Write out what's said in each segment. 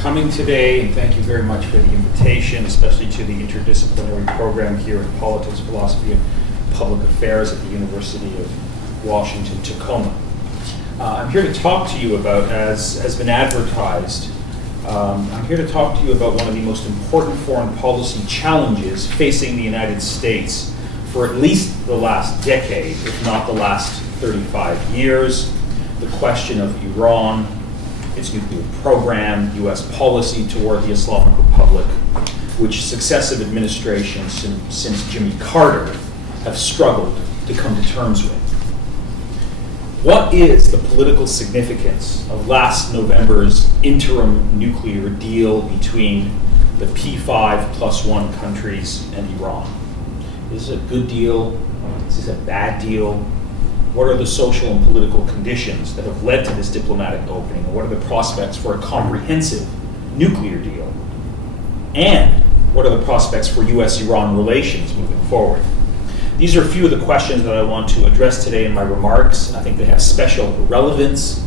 coming today, and thank you very much for the invitation, especially to the interdisciplinary program here in Politics, Philosophy, and Public Affairs at the University of Washington, Tacoma. I'm here to talk to you about, as has been advertised, I'm here to talk to you about one of the most important foreign policy challenges facing the United States for at least the last decade, if not the last 35 years, the question of Iran, its nuclear program, U.S. policy toward the Islamic Republic, which successive administrations since Jimmy Carter have struggled to come to terms with. What is the political significance of last November's interim nuclear deal between the P5+1 countries and Iran? Is this a good deal? Is this a bad deal? What are the social and political conditions that have led to this diplomatic opening? And what are the prospects for a comprehensive nuclear deal? And what are the prospects for U.S.-Iran relations moving forward? These are a few of the questions that I want to address today in my remarks. I think they have special relevance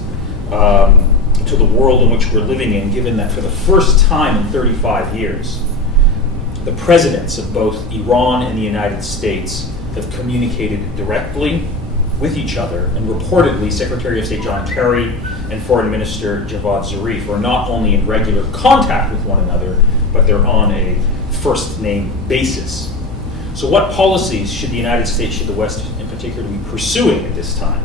to the world in which we're living in, given that for the first time in 35 years, the presidents of both Iran and the United States have communicated directly with each other, and reportedly Secretary of State John Kerry and Foreign Minister Javad Zarif are not only in regular contact with one another, but they're on a first-name basis. So what policies should the United States, should the West in particular, be pursuing at this time?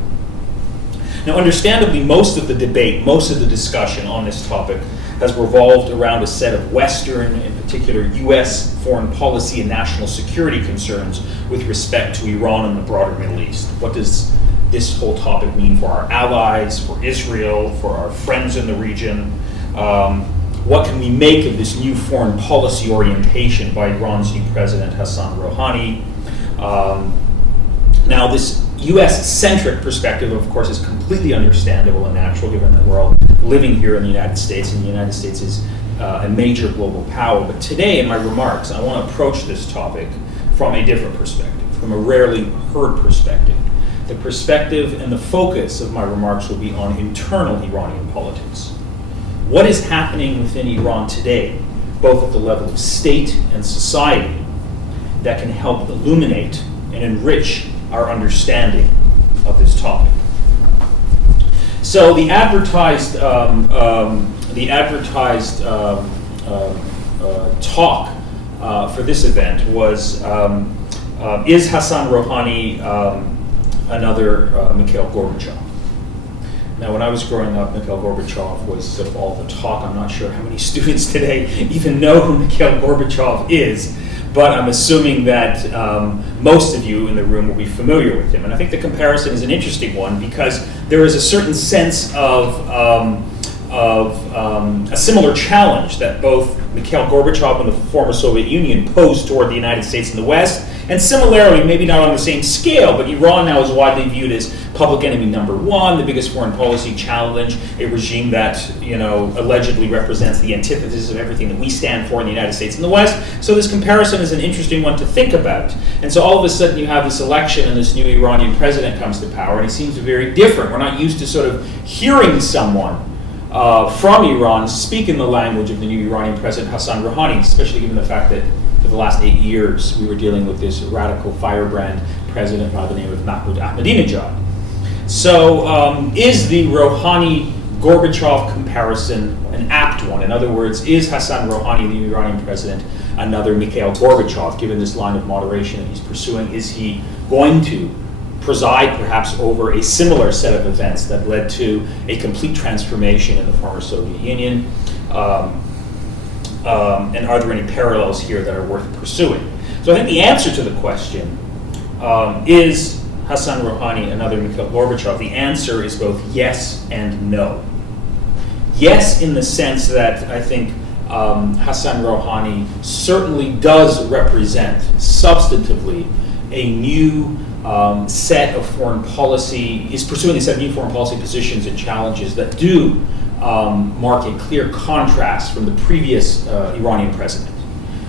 Now, understandably, most of the debate, most of the discussion on this topic has revolved around a set of Western, in particular U.S. foreign policy and national security concerns with respect to Iran and the broader Middle East. What does this whole topic mean for our allies, for Israel, for our friends in the region? What can we make of this new foreign policy orientation by Iran's new president, Hassan Rouhani? Now, this U.S.-centric perspective, of course, is completely understandable and natural, given that we're all living here in the United States, and the United States is a major global power. But today, in my remarks, I want to approach this topic from a different perspective, from a rarely heard perspective. The perspective and the focus of my remarks will be on internal Iranian politics. What is happening within Iran today, both at the level of state and society, that can help illuminate and enrich our understanding of this topic? So the advertised talk for this event was, is Hassan Rouhani another Mikhail Gorbachev? Now, when I was growing up, Mikhail Gorbachev was sort of all the talk. I'm not sure how many students today even know who Mikhail Gorbachev is, but I'm assuming that most of you in the room will be familiar with him. And I think the comparison is an interesting one because there is a certain sense of a similar challenge that both Mikhail Gorbachev and the former Soviet Union posed toward the United States and the West. And similarly, maybe not on the same scale, but Iran now is widely viewed as public enemy number one, the biggest foreign policy challenge, a regime that, allegedly represents the antithesis of everything that we stand for in the United States and the West. So this comparison is an interesting one to think about. And so all of a sudden you have this election and this new Iranian president comes to power, and he seems very different. We're not used to sort of hearing someone from Iran speak in the language of the new Iranian president, Hassan Rouhani, especially given the fact that for the last 8 years we were dealing with this radical firebrand president by the name of Mahmoud Ahmadinejad. So is the Rouhani-Gorbachev comparison an apt one? In other words, is Hassan Rouhani, the Iranian president, another Mikhail Gorbachev, given this line of moderation that he's pursuing? Is he going to preside perhaps over a similar set of events that led to a complete transformation in the former Soviet Union? And are there any parallels here that are worth pursuing? So I think the answer to the question, is Hassan Rouhani another Mikhail Gorbachev? The answer is both yes and no. Yes, in the sense that I think Hassan Rouhani certainly does represent substantively a new set of foreign policy, is pursuing a set of new foreign policy positions and challenges that do mark a clear contrast from the previous Iranian president.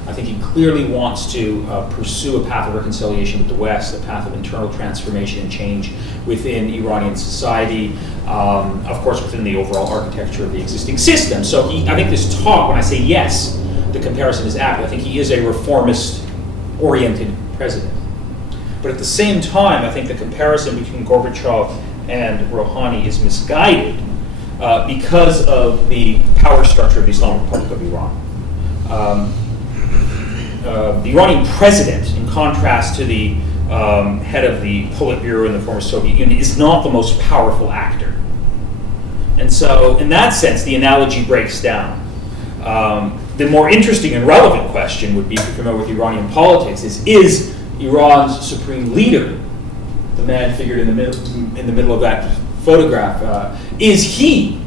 I think he clearly wants to pursue a path of reconciliation with the West, a path of internal transformation and change within Iranian society, of course within the overall architecture of the existing system. So I think this talk, when I say yes, the comparison is apt, I think he is a reformist-oriented president. But at the same time, I think the comparison between Gorbachev and Rouhani is misguided because of the power structure of the Islamic Republic of Iran. The Iranian president, in contrast to the head of the Politburo in the former Soviet Union, is not the most powerful actor. And so, in that sense, the analogy breaks down. The more interesting and relevant question would be, if you're familiar with Iranian politics, is Iran's supreme leader, the man figured in the middle of that photograph, is he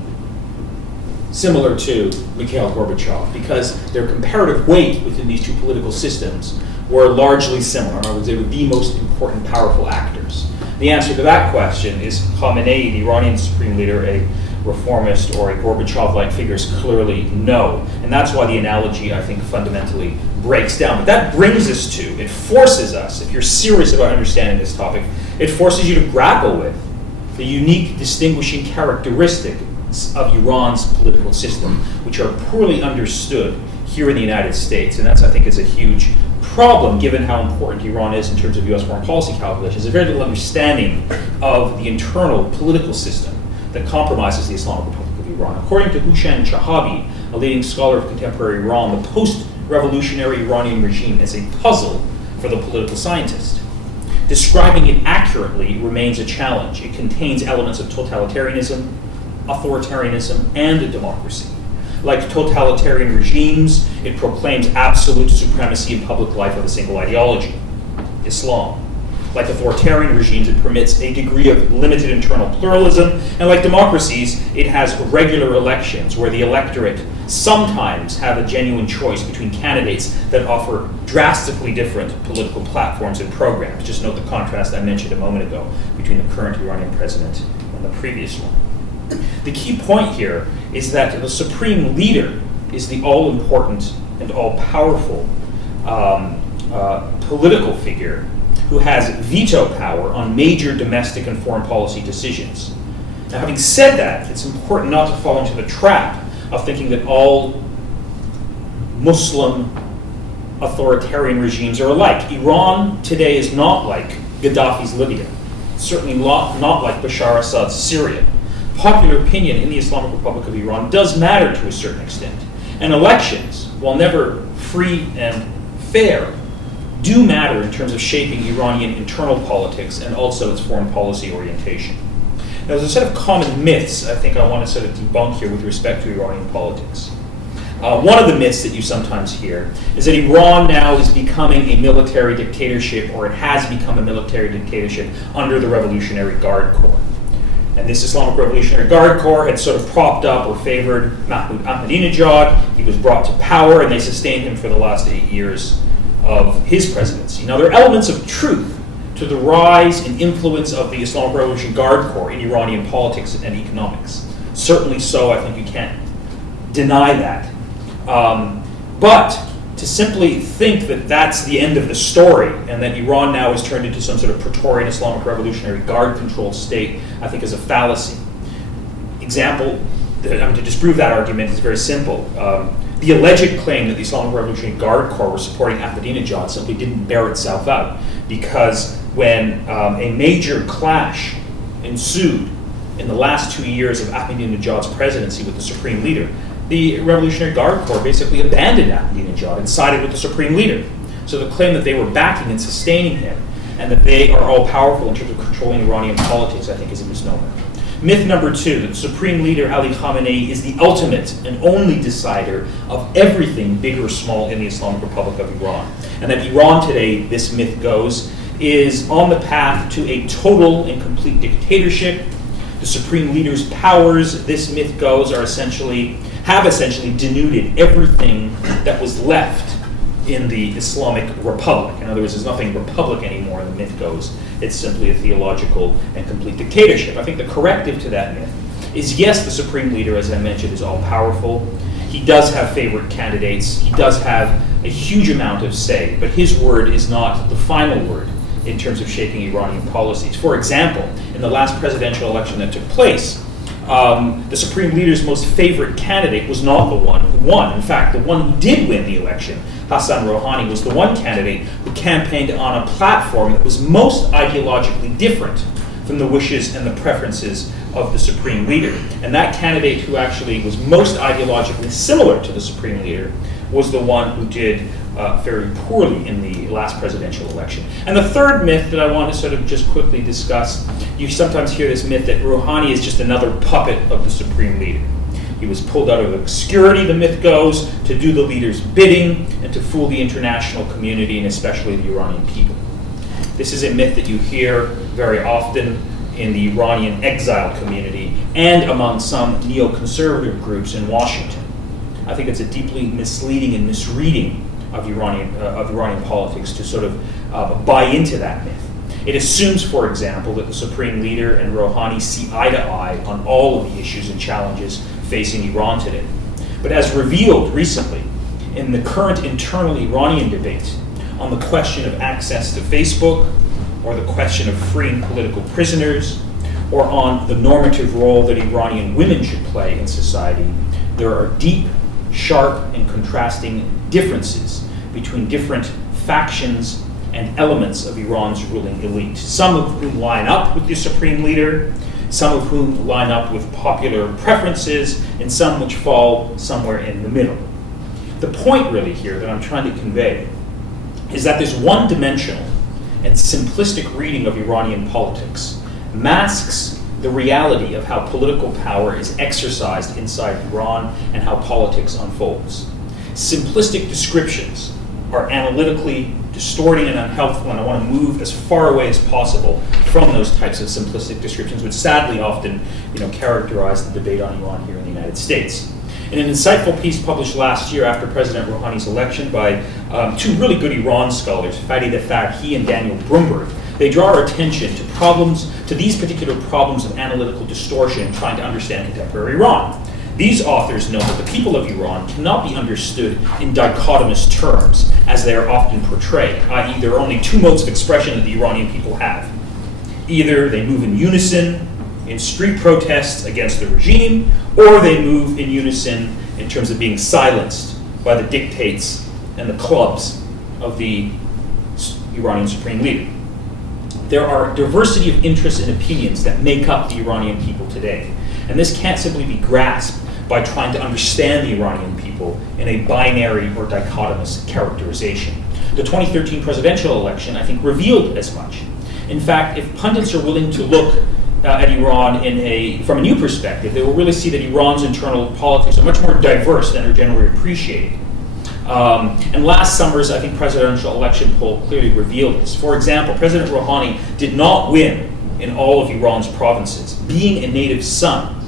similar to Mikhail Gorbachev? Because their comparative weight within these two political systems were largely similar. In other words, they were the most important, powerful actors. The answer to that question is Khamenei, the Iranian supreme leader, a reformist or a Gorbachev-like figure, is clearly no. And that's why the analogy, I think, fundamentally breaks down. But that brings us to, it forces us, if you're serious about understanding this topic, it forces you to grapple with the unique distinguishing characteristics of Iran's political system, which are poorly understood here in the United States. And that's, I think, is a huge problem, given how important Iran is in terms of U.S. foreign policy calculations. There's very little understanding of the internal political system that compromises the Islamic Republic of Iran. According to Hussein Chahabi, a leading scholar of contemporary Iran, the post-revolutionary Iranian regime is a puzzle for the political scientist. Describing it accurately remains a challenge. It contains elements of totalitarianism, authoritarianism, and democracy. Like totalitarian regimes, it proclaims absolute supremacy in public life of a single ideology, Islam. Like authoritarian regimes, it permits a degree of limited internal pluralism, and like democracies, it has regular elections where the electorate sometimes have a genuine choice between candidates that offer drastically different political platforms and programs. Just note the contrast I mentioned a moment ago between the current Iranian president and the previous one. The key point here is that the supreme leader is the all-important and all-powerful political figure who has veto power on major domestic and foreign policy decisions. Now, having said that, it's important not to fall into the trap of thinking that all Muslim authoritarian regimes are alike. Iran today is not like Gaddafi's Libya. It's certainly not like Bashar Assad's Syria. Popular opinion in the Islamic Republic of Iran does matter to a certain extent. And elections, while never free and fair, do matter in terms of shaping Iranian internal politics and also its foreign policy orientation. Now, there's a set of common myths I think I want to sort of debunk here with respect to Iranian politics. One of the myths that you sometimes hear is that Iran now is becoming a military dictatorship, or it has become a military dictatorship under the Revolutionary Guard Corps. And this Islamic Revolutionary Guard Corps had sort of propped up or favored Mahmoud Ahmadinejad. He was brought to power, and they sustained him for the last 8 years of his presidency. Now, there are elements of truth to the rise and influence of the Islamic Revolutionary Guard Corps in Iranian politics and economics. Certainly so, I think you can't deny that. But to simply think that that's the end of the story and that Iran now is turned into some sort of Praetorian Islamic Revolutionary Guard-controlled state, I think is a fallacy. Example, to disprove that argument is very simple. The alleged claim that the Islamic Revolutionary Guard Corps was supporting Ahmadinejad simply didn't bear itself out, because when a major clash ensued in the last 2 years of Ahmadinejad's presidency with the Supreme Leader, the Revolutionary Guard Corps basically abandoned Ahmadinejad and sided with the Supreme Leader. So the claim that they were backing and sustaining him and that they are all powerful in terms of controlling Iranian politics, I think, is a misnomer. Myth number 2, that the Supreme Leader Ali Khamenei is the ultimate and only decider of everything big or small in the Islamic Republic of Iran. And that Iran today, this myth goes, is on the path to a total and complete dictatorship. The Supreme Leader's powers, this myth goes, have essentially denuded everything that was left in the Islamic Republic. In other words, there's nothing republic anymore, the myth goes. It's simply a theological and complete dictatorship. I think the corrective to that myth is, yes, the Supreme Leader, as I mentioned, is all-powerful. He does have favorite candidates. He does have a huge amount of say, but his word is not the final word in terms of shaping Iranian policies. For example, in the last presidential election that took place, the Supreme Leader's most favorite candidate was not the one who won. In fact, the one who did win the election, Hassan Rouhani, was the one candidate who campaigned on a platform that was most ideologically different from the wishes and the preferences of the Supreme Leader. And that candidate who actually was most ideologically similar to the Supreme Leader was the one who did very poorly in the last presidential election. And the third myth that I want to sort of just quickly discuss, you sometimes hear this myth that Rouhani is just another puppet of the Supreme Leader. He was pulled out of obscurity, the myth goes, to do the leader's bidding and to fool the international community and especially the Iranian people. This is a myth that you hear very often in the Iranian exile community and among some neoconservative groups in Washington. I think it's a deeply misleading and misreading of Iranian politics to sort of buy into that myth. It assumes, for example, that the Supreme Leader and Rouhani see eye to eye on all of the issues and challenges facing Iran today. But as revealed recently in the current internal Iranian debate on the question of access to Facebook, or the question of freeing political prisoners, or on the normative role that Iranian women should play in society, there are deep, sharp, and contrasting differences between different factions and elements of Iran's ruling elite, some of whom line up with the Supreme Leader, some of whom line up with popular preferences, and some which fall somewhere in the middle. The point really here that I'm trying to convey is that this one-dimensional and simplistic reading of Iranian politics masks the reality of how political power is exercised inside Iran and how politics unfolds. Simplistic descriptions are analytically distorting and unhelpful, and I want to move as far away as possible from those types of simplistic descriptions, which sadly often characterize the debate on Iran here in the United States. In an insightful piece published last year after President Rouhani's election by two really good Iran scholars, Farideh Farhi and Daniel Brumberg, they draw our attention to these particular problems of analytical distortion trying to understand contemporary Iran. These authors know that the people of Iran cannot be understood in dichotomous terms, as they are often portrayed, i.e. there are only two modes of expression that the Iranian people have. Either they move in unison in street protests against the regime, or they move in unison in terms of being silenced by the dictates and the clubs of the Iranian Supreme Leader. There are diversity of interests and opinions that make up the Iranian people today, and this can't simply be grasped by trying to understand the Iranian people in a binary or dichotomous characterization. The 2013 presidential election, I think, revealed as much. In fact, if pundits are willing to look at Iran from a new perspective, they will really see that Iran's internal politics are much more diverse than are generally appreciated. And last summer's, I think, presidential election poll clearly revealed this. For example, President Rouhani did not win in all of Iran's provinces. Being a native son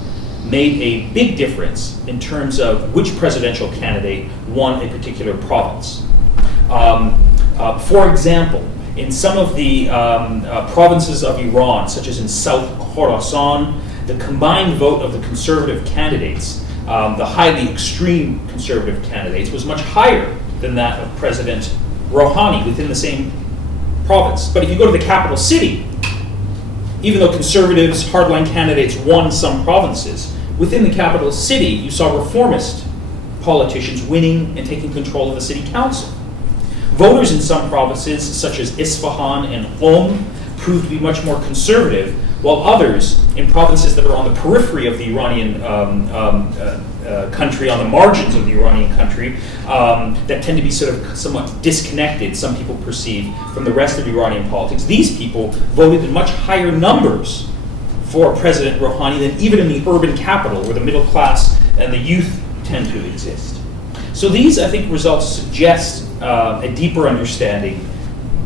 made a big difference in terms of which presidential candidate won a particular province. For example, in some of the provinces of Iran, such as in South Khorasan, the combined vote of the conservative candidates, the highly extreme conservative candidates, was much higher than that of President Rouhani within the same province. But if you go to the capital city, even though conservatives, hardline candidates won some provinces, within the capital city you saw reformist politicians winning and taking control of the city council. Voters in some provinces, such as Isfahan and Qom, proved to be much more conservative, while others in provinces that are on the periphery of the Iranian country, on the margins of the Iranian country, that tend to be sort of somewhat disconnected, some people perceive, from the rest of Iranian politics. These people voted in much higher numbers for President Rouhani than even in the urban capital, where the middle class and the youth tend to exist. So these, I think, results suggest a deeper understanding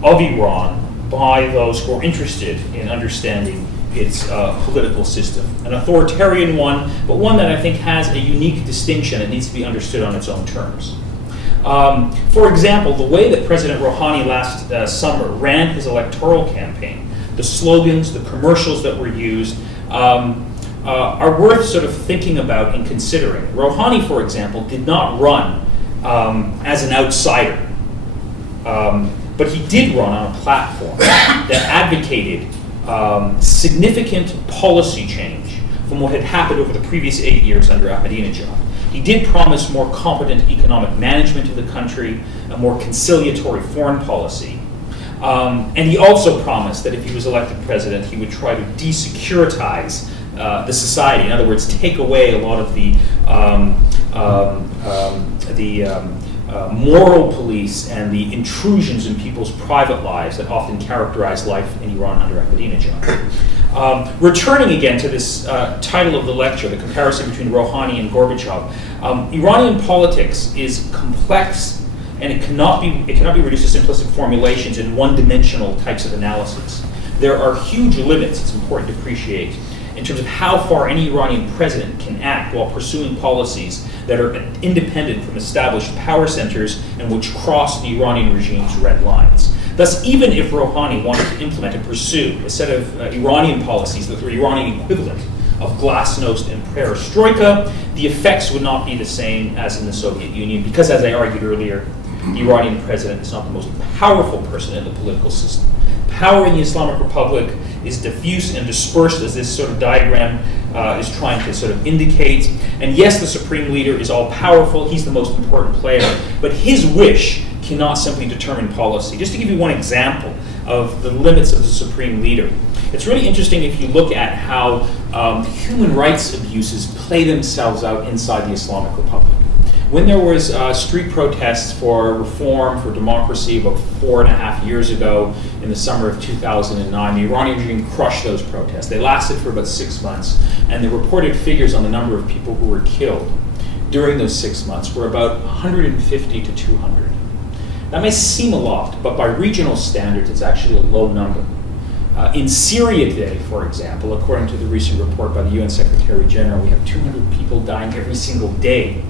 of Iran by those who are interested in understanding its political system. An authoritarian one, but one that I think has a unique distinction and needs to be understood on its own terms. For example, the way that President Rouhani last summer ran his electoral campaign, the slogans, the commercials that were used, are worth sort of thinking about and considering. Rouhani, for example, did not run as an outsider, but he did run on a platform that advocated significant policy change from what had happened over the previous 8 years under Ahmadinejad. He did promise more competent economic management of the country, a more conciliatory foreign policy, and he also promised that if he was elected president, he would try to desecuritize the society. In other words, take away a lot of the moral police and the intrusions in people's private lives that often characterize life in Iran under Ahmadinejad. Returning again to this title of the lecture, the comparison between Rouhani and Gorbachev, Iranian politics is complex, and it cannot be reduced to simplistic formulations in one-dimensional types of analysis. There are huge limits, it's important to appreciate, in terms of how far any Iranian president can act while pursuing policies that are independent from established power centers and which cross the Iranian regime's red lines. Thus, even if Rouhani wanted to implement and pursue a set of Iranian policies that were Iranian equivalent of glasnost and perestroika, the effects would not be the same as in the Soviet Union because, as I argued earlier, the Iranian president is not the most powerful person in the political system. Power in the Islamic Republic is diffuse and dispersed, as this sort of diagram is trying to sort of indicate. And yes, the supreme leader is all-powerful. He's the most important player. But his wish cannot simply determine policy. Just to give you one example of the limits of the supreme leader, it's really interesting if you look at how human rights abuses play themselves out inside the Islamic Republic. When there was street protests for reform, for democracy, about 4.5 years ago in the summer of 2009, the Iranian regime crushed those protests. They lasted for about 6 months, and the reported figures on the number of people who were killed during those 6 months were about 150 to 200. That may seem a lot, but by regional standards, it's actually a low number. In Syria today, for example, according to the recent report by the UN Secretary General, we have 200 people dying every single day.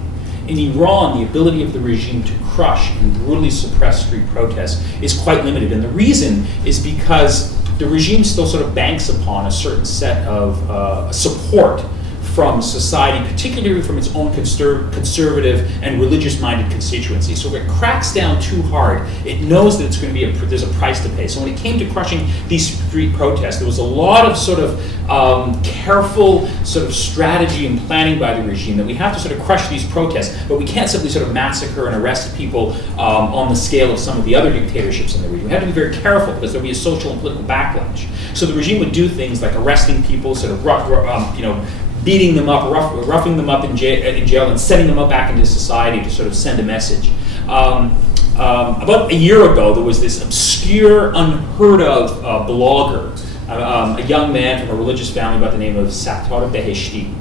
In Iran, the ability of the regime to crush and brutally suppress street protests is quite limited. And the reason is because the regime still sort of banks upon a certain set of support from society, particularly from its own conservative and religious-minded constituency. So if it cracks down too hard, it knows that it's going to be there's a price to pay. So when it came to crushing these street protests, there was a lot of sort of careful sort of strategy and planning by the regime that we have to sort of crush these protests, but we can't simply sort of massacre and arrest people on the scale of some of the other dictatorships in the region. We have to be very careful because there'll be a social and political backlash. So the regime would do things like arresting people, sort of beating them up, roughing them up in jail, and sending them up back into society to sort of send a message. About a year ago, there was this obscure, unheard of blogger, a young man from a religious family by the name of Nader Hashemi.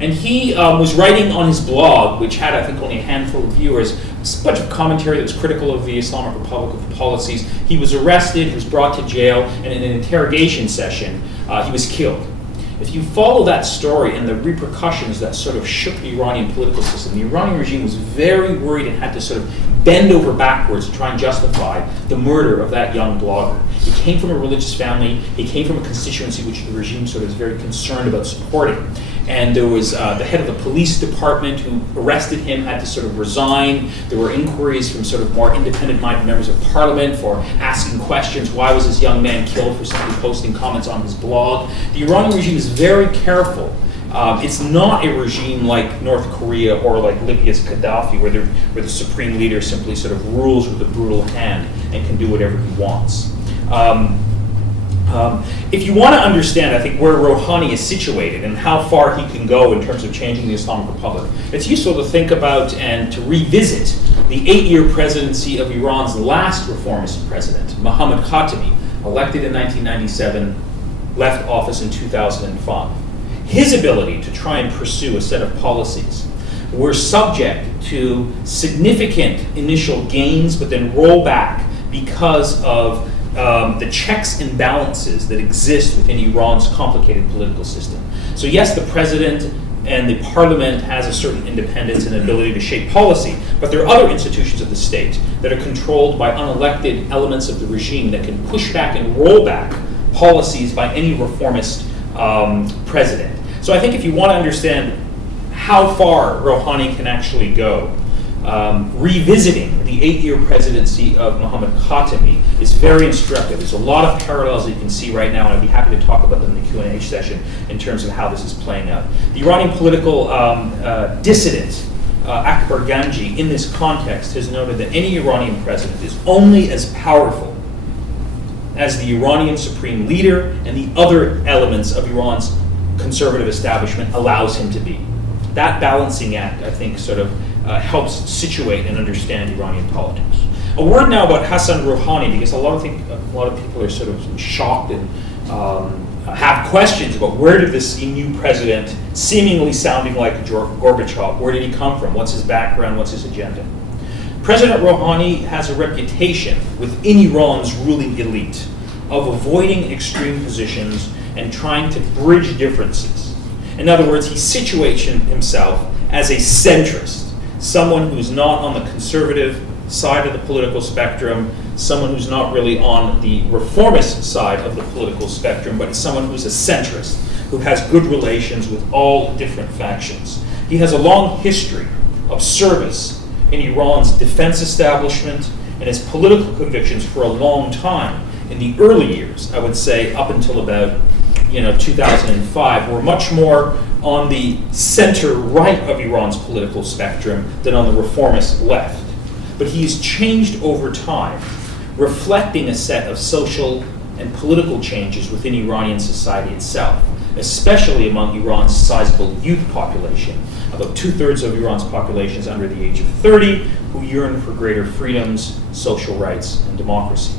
And he was writing on his blog, which had, I think, only a handful of viewers, a bunch of commentary that was critical of the Islamic Republic, of the policies. He was arrested, he was brought to jail, and in an interrogation session, he was killed. If you follow that story and the repercussions that sort of shook the Iranian political system, the Iranian regime was very worried and had to sort of bend over backwards to try and justify the murder of that young blogger. He came from a religious family, he came from a constituency which the regime sort of is very concerned about supporting. And there was the head of the police department who arrested him, had to sort of resign. There were inquiries from sort of more independent-minded members of parliament for asking questions. Why was this young man killed for simply posting comments on his blog? The Iranian regime is very careful. It's not a regime like North Korea or like Libya's Gaddafi, where the supreme leader simply sort of rules with a brutal hand and can do whatever he wants. If you want to understand, I think, where Rouhani is situated and how far he can go in terms of changing the Islamic Republic, it's useful to think about and to revisit the 8-year presidency of Iran's last reformist president, Mohammad Khatami, elected in 1997, left office in 2005. His ability to try and pursue a set of policies were subject to significant initial gains, but then roll back because of the checks and balances that exist within Iran's complicated political system. So yes, the president and the parliament has a certain independence and ability to shape policy, but there are other institutions of the state that are controlled by unelected elements of the regime that can push back and roll back policies by any reformist president. So I think if you want to understand how far Rouhani can actually go, revisiting the 8-year presidency of Mohammad Khatami is very instructive. There's a lot of parallels that you can see right now, and I'd be happy to talk about them in the Q&A session in terms of how this is playing out. The Iranian political dissident, Akbar Ganji, in this context has noted that any Iranian president is only as powerful as the Iranian supreme leader and the other elements of Iran's conservative establishment allows him to be. That balancing act, I think, sort of helps situate and understand Iranian politics. A word now about Hassan Rouhani, because a lot of people are sort of shocked and have questions about where did this new president, seemingly sounding like Gorbachev, where did he come from? What's his background? What's his agenda? President Rouhani has a reputation within Iran's ruling elite of avoiding extreme positions and trying to bridge differences. In other words, he situates himself as a centrist, someone who's not on the conservative side of the political spectrum, someone who's not really on the reformist side of the political spectrum, but someone who's a centrist, who has good relations with all different factions. He has a long history of service in Iran's defense establishment, and his political convictions for a long time, in the early years, I would say up until about 2005, were much more on the center-right of Iran's political spectrum than on the reformist left. But he's changed over time, reflecting a set of social and political changes within Iranian society itself, especially among Iran's sizable youth population. About 2/3 of Iran's population is under the age of 30, who yearn for greater freedoms, social rights, and democracy.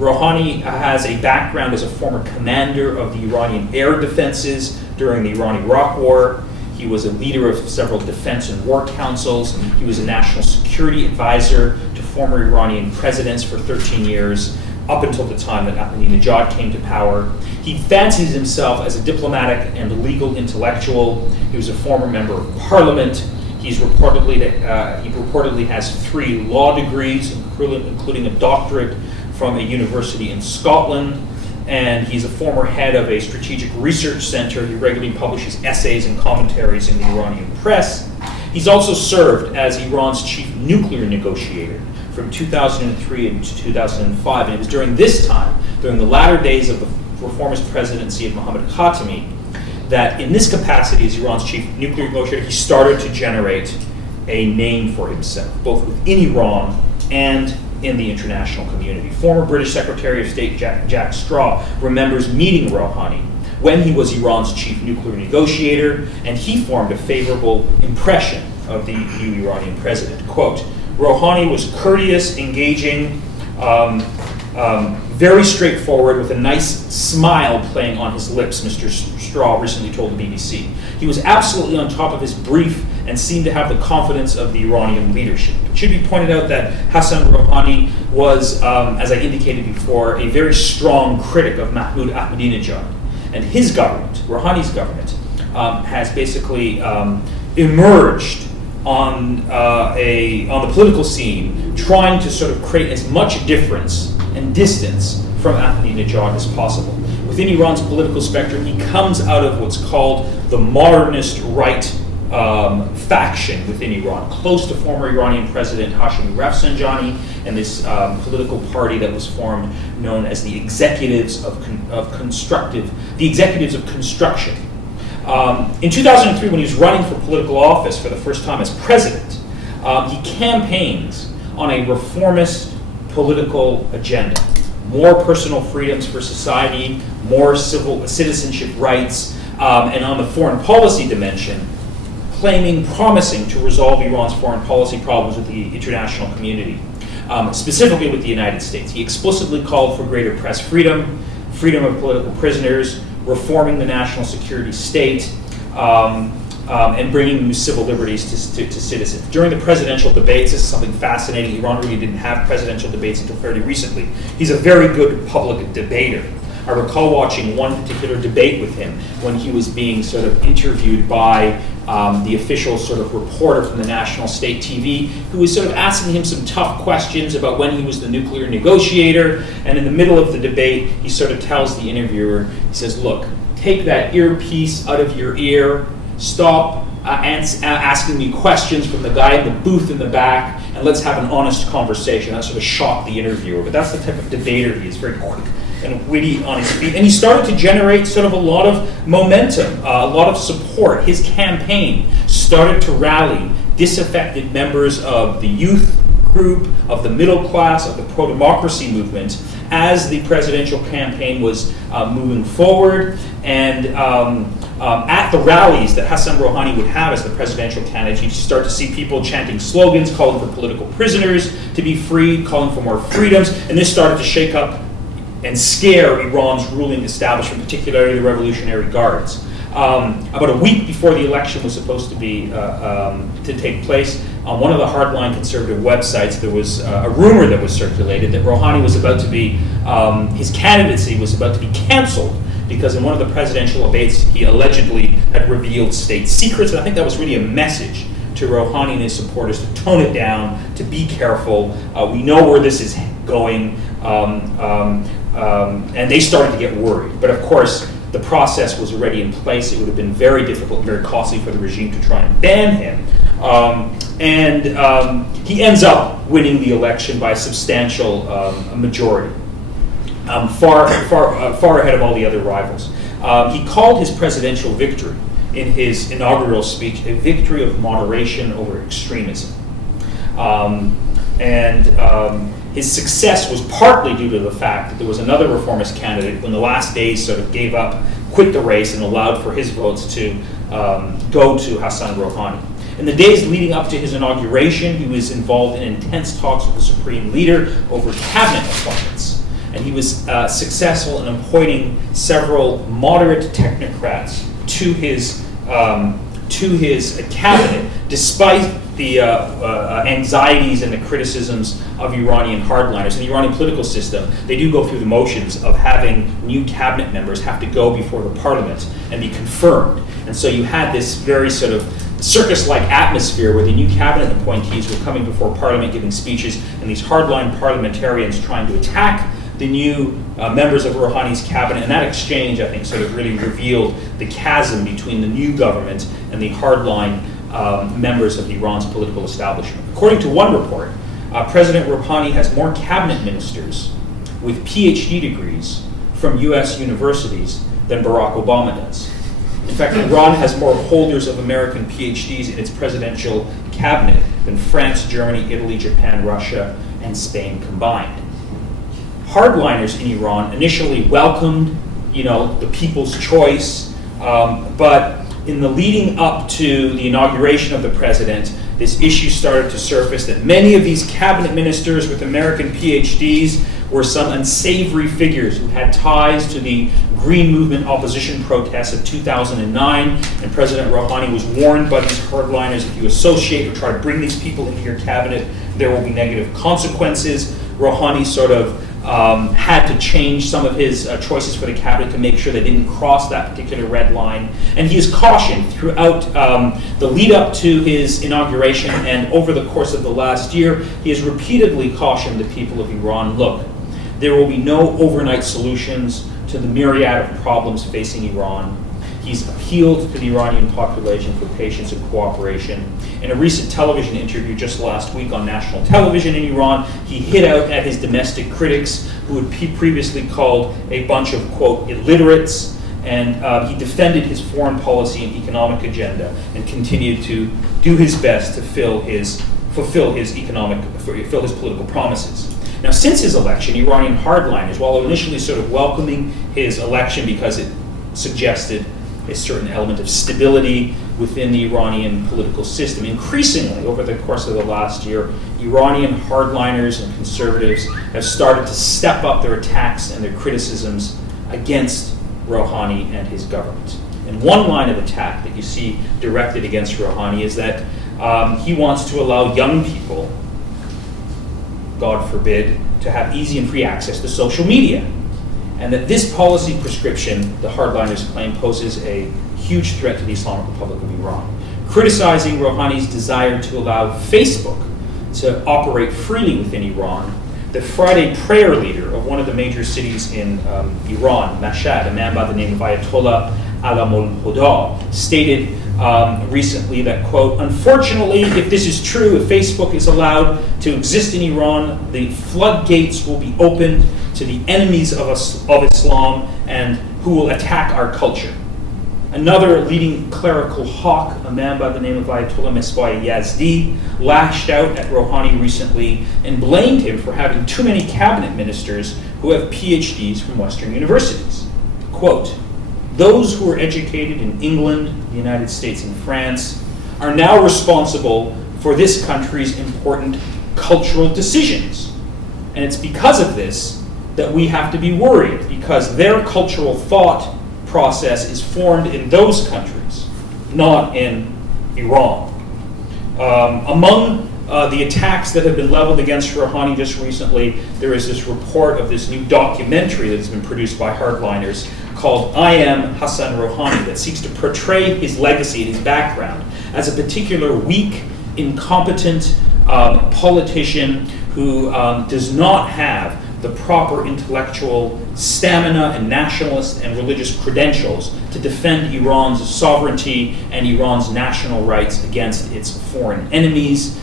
Rouhani has a background as a former commander of the Iranian air defenses during the Iran-Iraq War. He was a leader of several defense and war councils. He was a national security advisor to former Iranian presidents for 13 years, up until the time that Ahmadinejad came to power. He fancies himself as a diplomatic and legal intellectual. He was a former member of parliament. He reportedly has 3 law degrees, including a doctorate from a university in Scotland, and he's a former head of a strategic research center. He regularly publishes essays and commentaries in the Iranian press. He's also served as Iran's chief nuclear negotiator from 2003 to 2005, and it was during this time, during the latter days of the reformist presidency of Mohammad Khatami, that in this capacity as Iran's chief nuclear negotiator, he started to generate a name for himself, both within Iran and in the international community. Former British Secretary of State Jack Straw remembers meeting Rouhani when he was Iran's chief nuclear negotiator, and he formed a favorable impression of the new Iranian president. Quote, Rouhani was courteous, engaging, very straightforward, with a nice smile playing on his lips, Mr. Straw recently told the BBC. He was absolutely on top of his brief and seemed to have the confidence of the Iranian leadership. It should be pointed out that Hassan Rouhani was, as I indicated before, a very strong critic of Mahmoud Ahmadinejad. And his government, Rouhani's government, has basically emerged on the political scene, trying to sort of create as much difference and distance from Ahmadinejad as possible. Within Iran's political spectrum, he comes out of what's called the modernist right faction within Iran, close to former Iranian President Hashemi Rafsanjani and this political party that was formed, known as the Executives of Construction. In 2003, when he was running for political office for the first time as president, he campaigns on a reformist political agenda. More personal freedoms for society, more citizenship rights, and on the foreign policy dimension, promising to resolve Iran's foreign policy problems with the international community, specifically with the United States. He explicitly called for greater press freedom, freedom of political prisoners, reforming the national security state, and bringing new civil liberties to citizens. During the presidential debates, this is something fascinating. Iran really didn't have presidential debates until fairly recently. He's a very good public debater. I recall watching one particular debate with him when he was being sort of interviewed by the official sort of reporter from the national state TV, who was sort of asking him some tough questions about when he was the nuclear negotiator. And in the middle of the debate, he sort of tells the interviewer, he says, look, take that earpiece out of your ear, stop asking me questions from the guy in the booth in the back, and let's have an honest conversation. That sort of shocked the interviewer, but that's the type of debater he is, very quick and witty on his feet. And he started to generate sort of a lot of momentum, a lot of support. His campaign started to rally disaffected members of the youth group, of the middle class, of the pro-democracy movement as the presidential campaign was moving forward. And at the rallies that Hassan Rouhani would have as the presidential candidate, you'd start to see people chanting slogans, calling for political prisoners to be freed, calling for more freedoms, and this started to shake up and scare Iran's ruling establishment, particularly the Revolutionary Guards. About a week before the election was supposed to be to take place, on one of the hardline conservative websites, there was a rumor that was circulated that Rouhani was about to be, his candidacy was about to be canceled because in one of the presidential debates he allegedly had revealed state secrets. And I think that was really a message to Rouhani and his supporters to tone it down, to be careful. We know where this is going, and they started to get worried. But of course, the process was already in place. It would have been very difficult and very costly for the regime to try and ban him. He ends up winning the election by a substantial majority, far ahead of all the other rivals. He called his presidential victory in his inaugural speech a victory of moderation over extremism. His success was partly due to the fact that there was another reformist candidate who in the last days sort of gave up, quit the race, and allowed for his votes to go to Hassan Rouhani. In the days leading up to his inauguration, he was involved in intense talks with the supreme leader over cabinet appointments. And he was successful in appointing several moderate technocrats to his cabinet, despite the anxieties and the criticisms of Iranian hardliners. In the Iranian political system, they do go through the motions of having new cabinet members have to go before the parliament and be confirmed. And so you had this very sort of circus-like atmosphere where the new cabinet appointees were coming before parliament giving speeches, and these hardline parliamentarians trying to attack the new members of Rouhani's cabinet. And that exchange, I think, sort of really revealed the chasm between the new government and the hardline members of Iran's political establishment. According to one report, President Rouhani has more cabinet ministers with PhD degrees from US universities than Barack Obama does. In fact, Iran has more holders of American PhDs in its presidential cabinet than France, Germany, Italy, Japan, Russia, and Spain combined. Hardliners in Iran initially welcomed, the people's choice, but in the leading up to the inauguration of the president, this issue started to surface that many of these cabinet ministers with American PhDs were some unsavory figures who had ties to the Green Movement opposition protests of 2009, and President Rouhani was warned by these hardliners, if you associate or try to bring these people into your cabinet, there will be negative consequences. Rouhani sort of had to change some of his choices for the cabinet to make sure they didn't cross that particular red line. And he is cautioned throughout the lead up to his inauguration and over the course of the last year, he has repeatedly cautioned the people of Iran, look, there will be no overnight solutions to the myriad of problems facing Iran. He's appealed to the Iranian population for patience and cooperation. In a recent television interview just last week on national television in Iran, he hit out at his domestic critics who had previously called a bunch of, quote, illiterates, and he defended his foreign policy and economic agenda and continued to do his best to fulfill his political promises. Now, since his election, Iranian hardliners, while initially sort of welcoming his election because it suggested a certain element of stability within the Iranian political system, increasingly over the course of the last year, Iranian hardliners and conservatives have started to step up their attacks and their criticisms against Rouhani and his government. And one line of attack that you see directed against Rouhani is that he wants to allow young people, God forbid, to have easy and free access to social media. And that this policy prescription, the hardliners claim, poses a huge threat to the Islamic Republic of Iran. Criticizing Rouhani's desire to allow Facebook to operate freely within Iran, the Friday prayer leader of one of the major cities in Iran, Mashhad, a man by the name of Ayatollah Alamul-Huda, stated recently that, quote, "Unfortunately, if this is true, if Facebook is allowed to exist in Iran, the floodgates will be opened to the enemies of Islam and who will attack our culture." Another leading clerical hawk, a man by the name of Ayatollah Mesbah Yazdi, lashed out at Rouhani recently and blamed him for having too many cabinet ministers who have PhDs from Western universities. Quote, "Those who were educated in England, the United States, and France are now responsible for this country's important cultural decisions. And it's because of this that we have to be worried, because their cultural thought process is formed in those countries, not in Iran." Among the attacks that have been leveled against Rouhani just recently, there is this report of this new documentary that has been produced by hardliners called "I Am Hassan Rouhani," that seeks to portray his legacy and his background as a particular weak, incompetent politician who does not have the proper intellectual stamina and nationalist and religious credentials to defend Iran's sovereignty and Iran's national rights against its foreign enemies.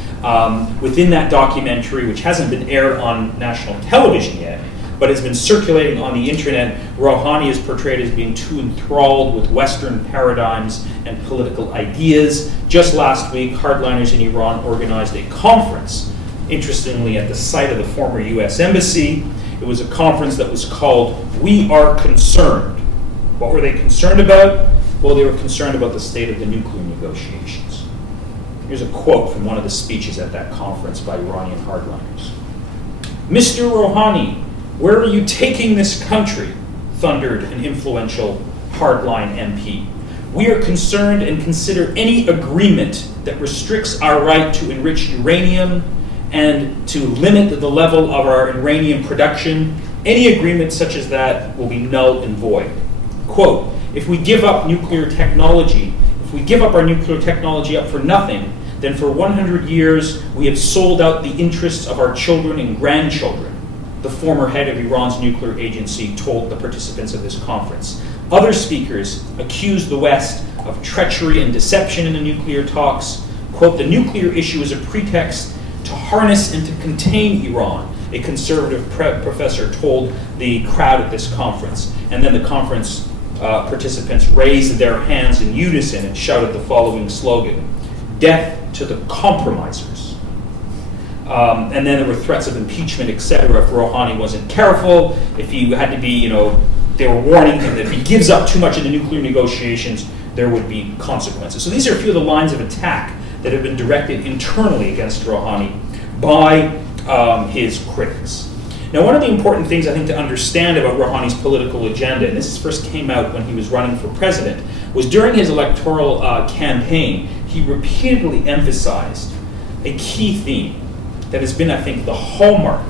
Within that documentary, which hasn't been aired on national television yet, but has been circulating on the internet, Rouhani is portrayed as being too enthralled with Western paradigms and political ideas. Just last week, hardliners in Iran organized a conference, interestingly, at the site of the former U.S. Embassy. It was a conference that was called "We Are Concerned." What were they concerned about? Well, they were concerned about the state of the nuclear negotiations. Here's a quote from one of the speeches at that conference by Iranian hardliners. "Mr. Rouhani, where are you taking this country?" thundered an influential hardline MP. "We are concerned and consider any agreement that restricts our right to enrich uranium and to limit the level of our uranium production. Any agreement such as that will be null and void." Quote, if we give up our nuclear technology up for nothing, then for 100 years we have sold out the interests of our children and grandchildren, the former head of Iran's nuclear agency told the participants of this conference. Other speakers accused the West of treachery and deception in the nuclear talks. Quote, "The nuclear issue is a pretext to harness and to contain Iran," a conservative professor told the crowd at this conference. And then the conference participants raised their hands in unison and shouted the following slogan: "Death to the compromisers." And then there were threats of impeachment, etc., if Rouhani wasn't careful, if he had to be, they were warning him that if he gives up too much in the nuclear negotiations, there would be consequences. So these are a few of the lines of attack that have been directed internally against Rouhani by his critics. Now, one of the important things I think to understand about Rouhani's political agenda, and this first came out when he was running for president, was during his electoral campaign, he repeatedly emphasized a key theme that has been, I think, the hallmark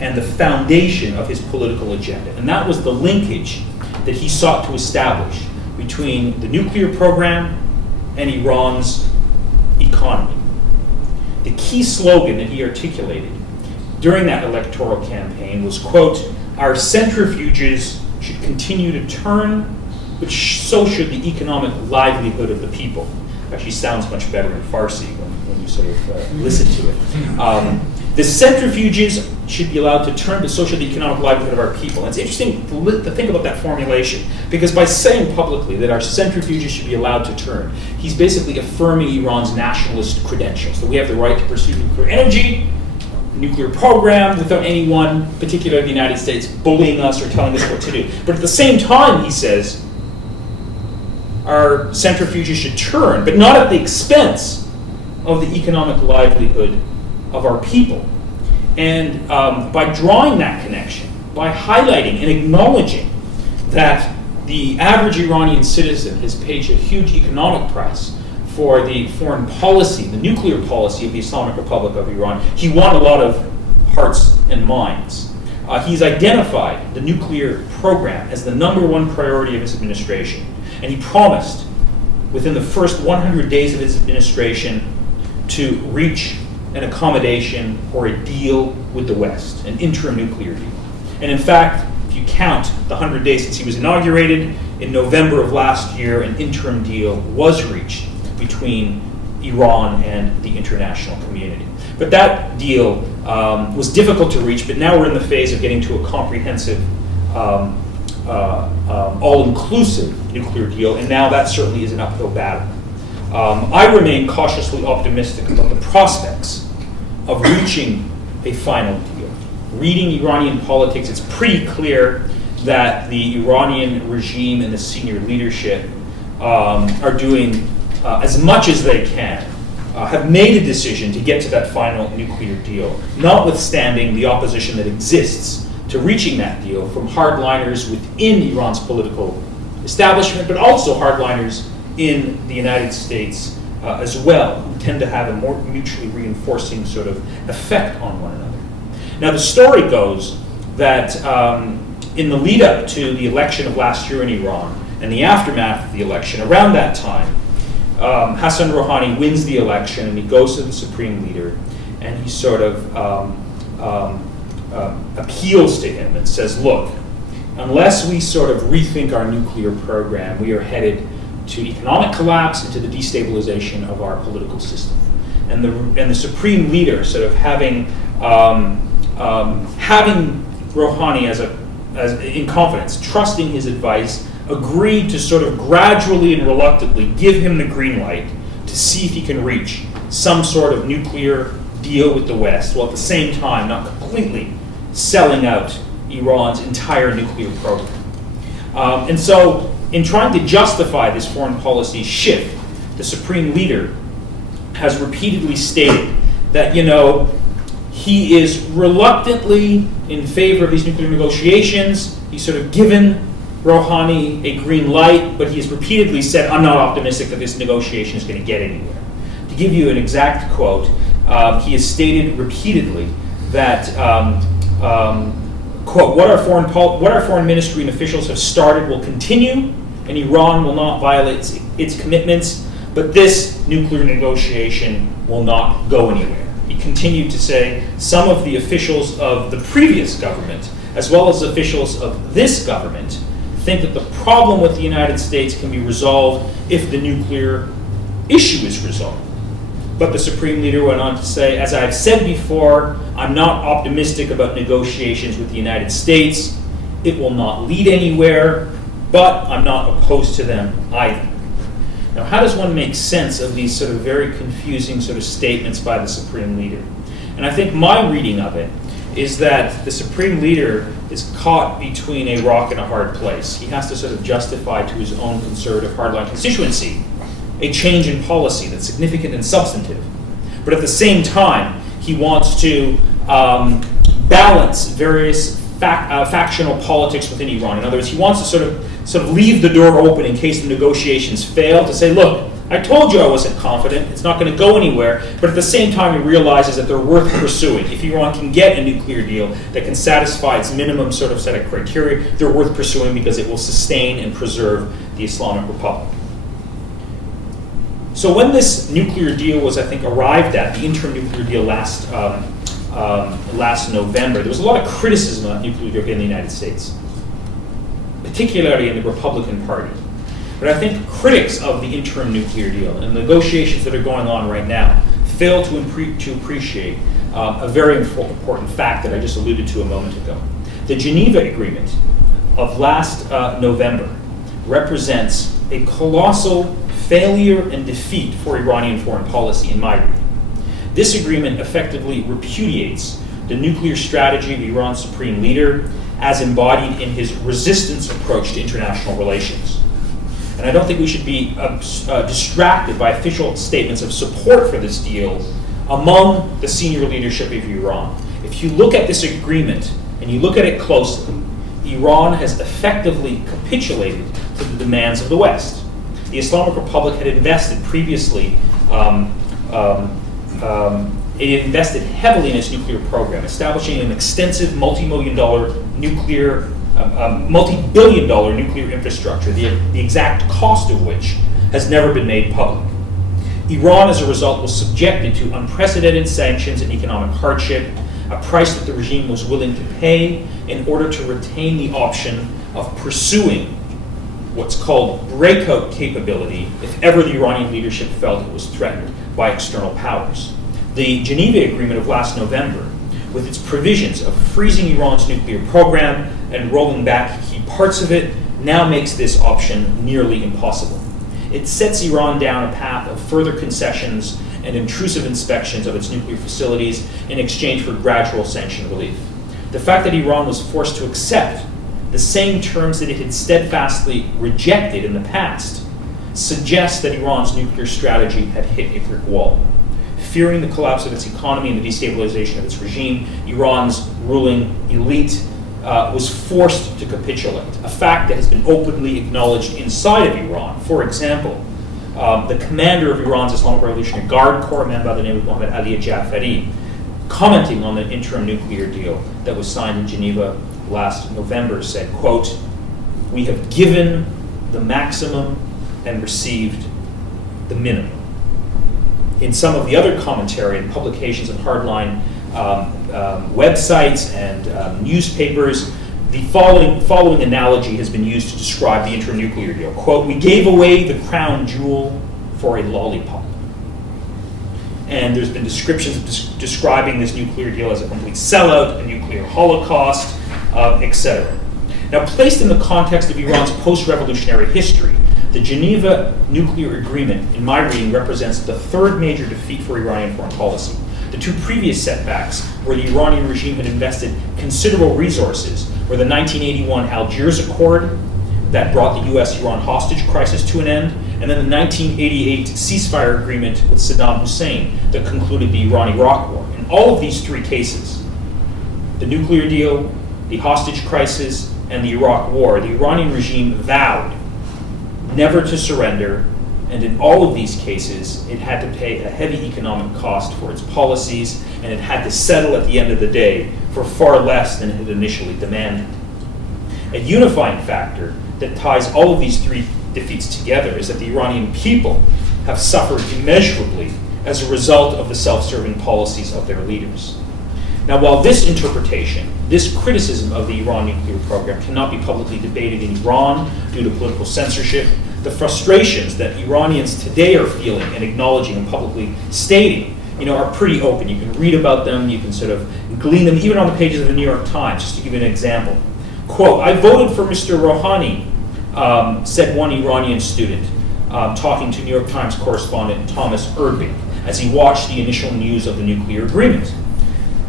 and the foundation of his political agenda, and that was the linkage that he sought to establish between the nuclear program and Iran's economy. The key slogan that he articulated during that electoral campaign was, quote, "Our centrifuges should continue to turn, but so should the economic livelihood of the people." Actually sounds much better in Farsi when you sort of listen to it. The centrifuges should be allowed to turn, but so should the economic livelihood of our people. And it's interesting to think about that formulation, because by saying publicly that our centrifuges should be allowed to turn, he's basically affirming Iran's nationalist credentials, that we have the right to pursue nuclear energy, nuclear program, without anyone, particularly the United States, bullying us or telling us what to do. But at the same time, he says, our centrifuges should turn, but not at the expense of the economic livelihood of our people. And by drawing that connection, by highlighting and acknowledging that the average Iranian citizen has paid a huge economic price for the foreign policy, the nuclear policy of the Islamic Republic of Iran, he won a lot of hearts and minds. He's identified the nuclear program as the #1 priority of his administration. And he promised within the first 100 days of his administration to reach an accommodation or a deal with the West, an interim nuclear deal. And in fact, if you count the 100 days since he was inaugurated, in November of last year, an interim deal was reached between Iran and the international community. But that deal was difficult to reach, but now we're in the phase of getting to a comprehensive, all-inclusive nuclear deal, and now that certainly is an uphill battle. I remain cautiously optimistic about the prospects of reaching a final deal. Reading Iranian politics, it's pretty clear that the Iranian regime and the senior leadership are doing as much as they can, have made a decision to get to that final nuclear deal, notwithstanding the opposition that exists to reaching that deal from hardliners within Iran's political establishment, but also hardliners in the United States as well, who tend to have a more mutually reinforcing sort of effect on one another. Now, the story goes that in the lead up to the election of last year in Iran and the aftermath of the election, around that time, Hassan Rouhani wins the election and he goes to the supreme leader and he sort of appeals to him and says, look, unless we sort of rethink our nuclear program, we are headed to economic collapse and to the destabilization of our political system. And the supreme leader sort of having Rouhani as in confidence, trusting his advice, agreed to sort of gradually and reluctantly give him the green light to see if he can reach some sort of nuclear deal with the West, while at the same time not completely selling out Iran's entire nuclear program. And so, in trying to justify this foreign policy shift, the supreme leader has repeatedly stated that, he is reluctantly in favor of these nuclear negotiations. He's sort of given Rouhani a green light, but he has repeatedly said, I'm not optimistic that this negotiation is going to get anywhere. To give you an exact quote, he has stated repeatedly that, quote, what our foreign ministry and officials have started will continue, and Iran will not violate its commitments, but this nuclear negotiation will not go anywhere. He continued to say some of the officials of the previous government, as well as officials of this government, think that the problem with the United States can be resolved if the nuclear issue is resolved. But the Supreme Leader went on to say, as I've said before, I'm not optimistic about negotiations with the United States. It will not lead anywhere, but I'm not opposed to them either. Now, how does one make sense of these sort of very confusing sort of statements by the Supreme Leader? And I think my reading of it is that the Supreme Leader is caught between a rock and a hard place. He has to sort of justify to his own conservative hardline constituency a change in policy that's significant and substantive. But at the same time, he wants to balance various factional politics within Iran. In other words, he wants to sort of leave the door open in case the negotiations fail, to say, look, I told you I wasn't confident, it's not going to go anywhere, but at the same time he realizes that they're worth pursuing. If Iran can get a nuclear deal that can satisfy its minimum sort of set of criteria, they're worth pursuing because it will sustain and preserve the Islamic Republic. So when this nuclear deal was, I think, arrived at, the interim nuclear deal last November, there was a lot of criticism of nuclear deal in the United States, particularly in the Republican Party. But I think critics of the interim nuclear deal and the negotiations that are going on right now fail to appreciate a very important fact that I just alluded to a moment ago. The Geneva Agreement of last November represents a colossal failure and defeat for Iranian foreign policy, in my view. This agreement effectively repudiates the nuclear strategy of Iran's supreme leader as embodied in his resistance approach to international relations. And I don't think we should be distracted by official statements of support for this deal among the senior leadership of Iran. If you look at this agreement and you look at it closely, Iran has effectively capitulated to the demands of the West. The Islamic Republic had invested previously, it invested heavily in its nuclear program, establishing an extensive multi-billion-dollar nuclear infrastructure, the exact cost of which has never been made public. Iran, as a result, was subjected to unprecedented sanctions and economic hardship, a price that the regime was willing to pay in order to retain the option of pursuing what's called breakout capability if ever the Iranian leadership felt it was threatened by external powers. The Geneva Agreement of last November, with its provisions of freezing Iran's nuclear program and rolling back key parts of it, now makes this option nearly impossible. It sets Iran down a path of further concessions and intrusive inspections of its nuclear facilities in exchange for gradual sanction relief. The fact that Iran was forced to accept the same terms that it had steadfastly rejected in the past suggests that Iran's nuclear strategy had hit a brick wall. Fearing the collapse of its economy and the destabilization of its regime, Iran's ruling elite was forced to capitulate, a fact that has been openly acknowledged inside of Iran. For example, the commander of Iran's Islamic Revolutionary Guard Corps, a man by the name of Mohammad Ali Jafari, commenting on the interim nuclear deal that was signed in Geneva last November, said, quote, "We have given the maximum and received the minimum." In some of the other commentary and publications of hardline websites and newspapers, the following analogy has been used to describe the interim nuclear deal. Quote, "We gave away the crown jewel for a lollipop." And there's been descriptions describing this nuclear deal as a complete sellout, a nuclear holocaust, etc. Now, placed in the context of Iran's post-revolutionary history, the Geneva nuclear agreement, in my reading, represents the third major defeat for Iranian foreign policy. The two previous setbacks, where the Iranian regime had invested considerable resources, were the 1981 Algiers Accord that brought the US-Iran hostage crisis to an end, and then the 1988 ceasefire agreement with Saddam Hussein that concluded the Iran-Iraq war. In all of these three cases, the nuclear deal, the hostage crisis, and the Iraq war, the Iranian regime vowed never to surrender, and in all of these cases, it had to pay a heavy economic cost for its policies, and it had to settle at the end of the day for far less than it had initially demanded. A unifying factor that ties all of these three defeats together is that the Iranian people have suffered immeasurably as a result of the self-serving policies of their leaders. Now, while this interpretation, this criticism of the Iran nuclear program cannot be publicly debated in Iran due to political censorship, the frustrations that Iranians today are feeling and acknowledging and publicly stating, are pretty open. You can read about them, you can sort of glean them even on the pages of the New York Times, just to give you an example. Quote, "I voted for Mr. Rouhani," said one Iranian student, talking to New York Times correspondent Thomas Erdby, as he watched the initial news of the nuclear agreement.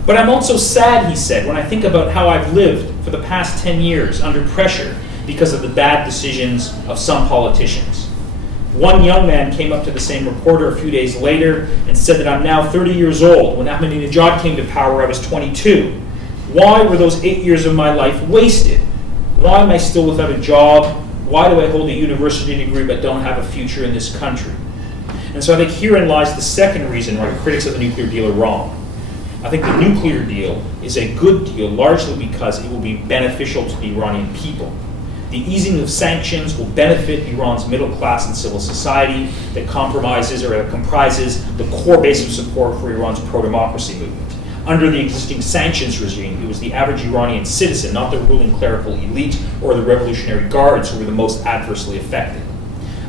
"But I'm also sad," he said, "when I think about how I've lived for the past 10 years under pressure because of the bad decisions of some politicians." One young man came up to the same reporter a few days later and said that I'm now 30 years old. When Ahmadinejad came to power, I was 22. Why were those 8 years of my life wasted? Why am I still without a job? Why do I hold a university degree but don't have a future in this country? And so I think herein lies the second reason why critics of the nuclear deal are wrong. I think the nuclear deal is a good deal largely because it will be beneficial to the Iranian people. The easing of sanctions will benefit Iran's middle class and civil society that comprises the core base of support for Iran's pro-democracy movement. Under the existing sanctions regime, it was the average Iranian citizen, not the ruling clerical elite or the Revolutionary Guards, who were the most adversely affected.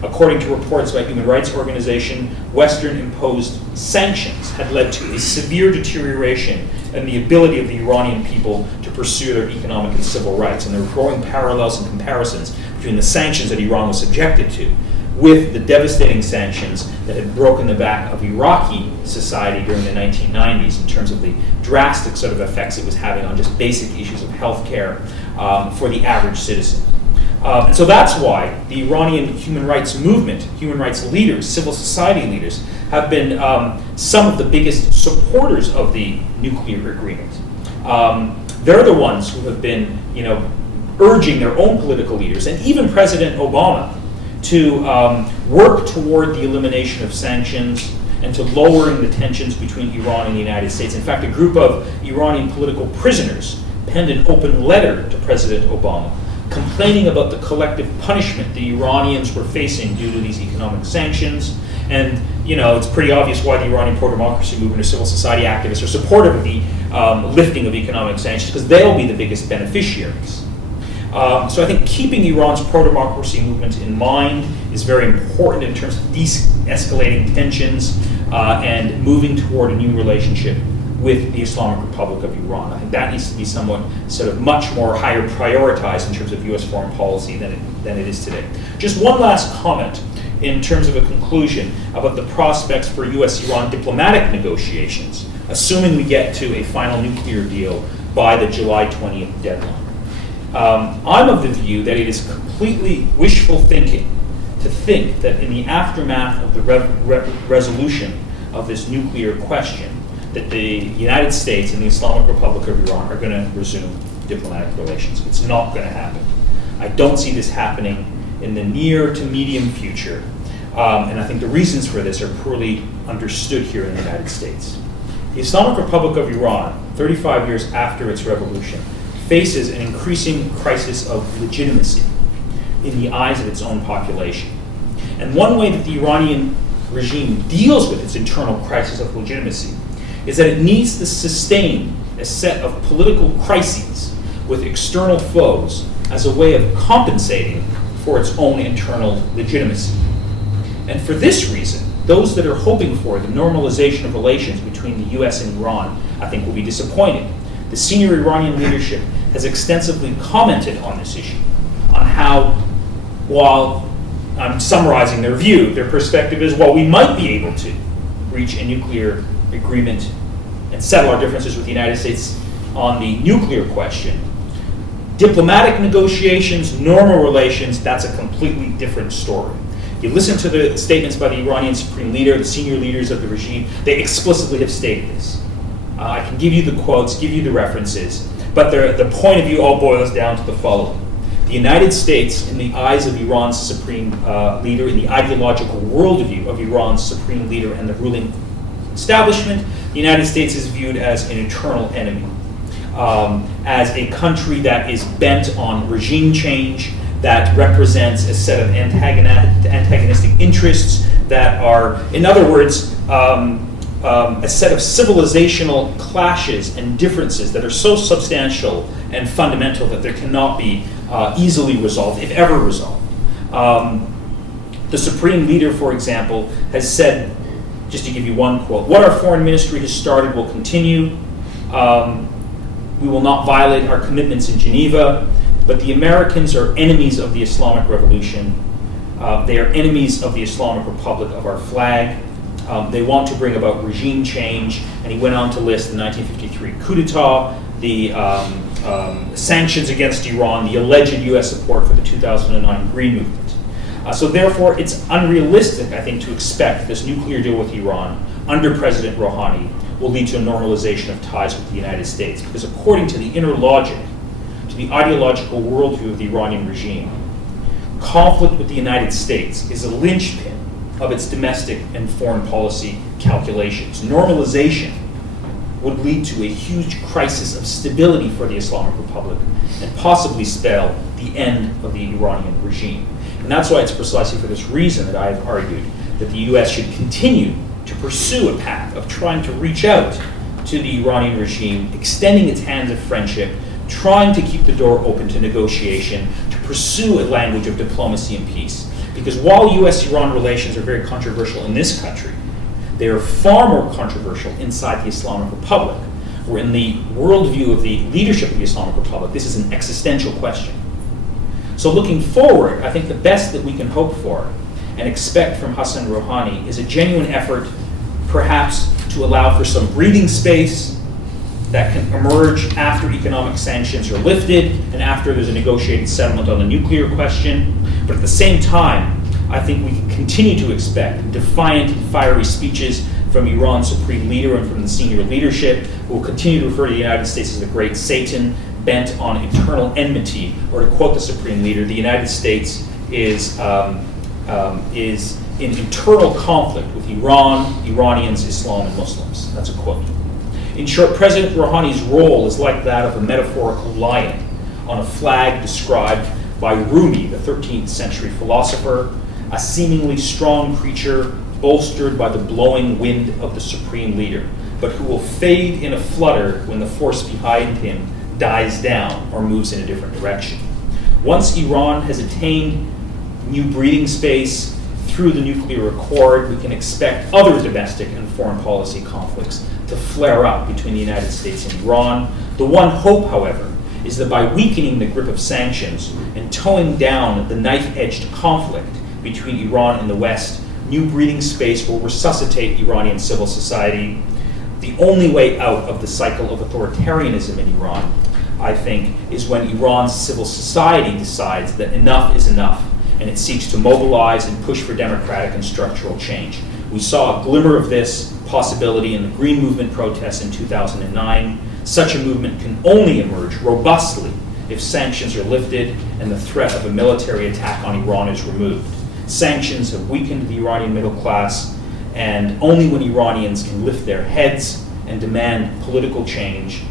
According to reports by human rights organization, Western-imposed sanctions had led to a severe deterioration in the ability of the Iranian people to pursue their economic and civil rights. And there were growing parallels and comparisons between the sanctions that Iran was subjected to with the devastating sanctions that had broken the back of Iraqi society during the 1990s in terms of the drastic sort of effects it was having on just basic issues of healthcare for the average citizen. And so that's why the Iranian human rights movement, human rights leaders, civil society leaders, have been some of the biggest supporters of the nuclear agreement. They're the ones who have been, urging their own political leaders and even President Obama to work toward the elimination of sanctions and to lowering the tensions between Iran and the United States. In fact, a group of Iranian political prisoners penned an open letter to President Obama complaining about the collective punishment the Iranians were facing due to these economic sanctions. And it's pretty obvious why the Iranian pro-democracy movement or civil society activists are supportive of the lifting of economic sanctions, because they'll be the biggest beneficiaries. So I think keeping Iran's pro-democracy movement in mind is very important in terms of de-escalating tensions and moving toward a new relationship with the Islamic Republic of Iran. I think that needs to be somewhat much more higher prioritized in terms of U.S. foreign policy than it is today. Just one last comment in terms of a conclusion about the prospects for U.S.-Iran diplomatic negotiations, assuming we get to a final nuclear deal by the July 20th deadline. I'm of the view that it is completely wishful thinking to think that in the aftermath of the resolution of this nuclear question, that the United States and the Islamic Republic of Iran are going to resume diplomatic relations. It's not going to happen. I don't see this happening in the near to medium future, and I think the reasons for this are poorly understood here in the United States. The Islamic Republic of Iran, 35 years after its revolution, faces an increasing crisis of legitimacy in the eyes of its own population. And one way that the Iranian regime deals with its internal crisis of legitimacy is that it needs to sustain a set of political crises with external foes as a way of compensating for its own internal legitimacy. And for this reason, those that are hoping for the normalization of relations between the US and Iran, I think, will be disappointed. The senior Iranian leadership has extensively commented on this issue, on how, while I'm summarizing their view, their perspective is, while we might be able to reach a nuclear agreement and settle our differences with the United States on the nuclear question, diplomatic negotiations, normal relations, that's a completely different story. You listen to the statements by the Iranian Supreme Leader, the senior leaders of the regime, they explicitly have stated this. I can give you the quotes, give you the references, but the point of view all boils down to the following. The United States, in the eyes of Iran's supreme leader, in the ideological worldview of Iran's supreme leader and the ruling establishment, the United States is viewed as an eternal enemy, as a country that is bent on regime change, that represents a set of antagonistic interests that are, in other words, a set of civilizational clashes and differences that are so substantial and fundamental that there cannot be easily resolved, if ever resolved. The Supreme Leader, for example, has said, just to give you one quote, "What our foreign ministry has started will continue. We will not violate our commitments in Geneva, but the Americans are enemies of the Islamic Revolution. They are enemies of the Islamic Republic, of our flag. They want to bring about regime change," and he went on to list the 1953 coup d'etat, the sanctions against Iran, the alleged U.S. support for the 2009 Green Movement. So therefore, it's unrealistic, I think, to expect this nuclear deal with Iran under President Rouhani will lead to a normalization of ties with the United States, because according to the inner logic, to the ideological worldview of the Iranian regime, conflict with the United States is a linchpin of its domestic and foreign policy calculations. Normalization would lead to a huge crisis of stability for the Islamic Republic and possibly spell the end of the Iranian regime. And that's why it's precisely for this reason that I've argued that the U.S. should continue to pursue a path of trying to reach out to the Iranian regime, extending its hands of friendship, trying to keep the door open to negotiation, to pursue a language of diplomacy and peace. Because while U.S.-Iran relations are very controversial in this country, they are far more controversial inside the Islamic Republic, where in the worldview of the leadership of the Islamic Republic, this is an existential question. So looking forward, I think the best that we can hope for and expect from Hassan Rouhani is a genuine effort, perhaps, to allow for some breathing space that can emerge after economic sanctions are lifted and after there's a negotiated settlement on the nuclear question. But at the same time, I think we can continue to expect defiant and fiery speeches from Iran's supreme leader and from the senior leadership, who will continue to refer to the United States as the great Satan, bent on eternal enmity. Or to quote the supreme leader, the United States is in internal conflict with Iran, Iranians, Islam, and Muslims. That's a quote. In short, President Rouhani's role is like that of a metaphorical lion, on a flag described by Rumi, the 13th century philosopher, a seemingly strong creature bolstered by the blowing wind of the supreme leader, but who will fade in a flutter when the force behind him dies down or moves in a different direction. Once Iran has attained new breathing space through the nuclear accord, we can expect other domestic and foreign policy conflicts to flare up between the United States and Iran. The one hope, however, is that by weakening the grip of sanctions and towing down the knife-edged conflict between Iran and the West, new breathing space will resuscitate Iranian civil society. The only way out of the cycle of authoritarianism in Iran, I think, is when Iran's civil society decides that enough is enough and it seeks to mobilize and push for democratic and structural change. We saw a glimmer of this possibility in the Green Movement protests in 2009. Such a movement can only emerge robustly if sanctions are lifted and the threat of a military attack on Iran is removed. Sanctions have weakened the Iranian middle class, and only when Iranians can lift their heads and demand political change,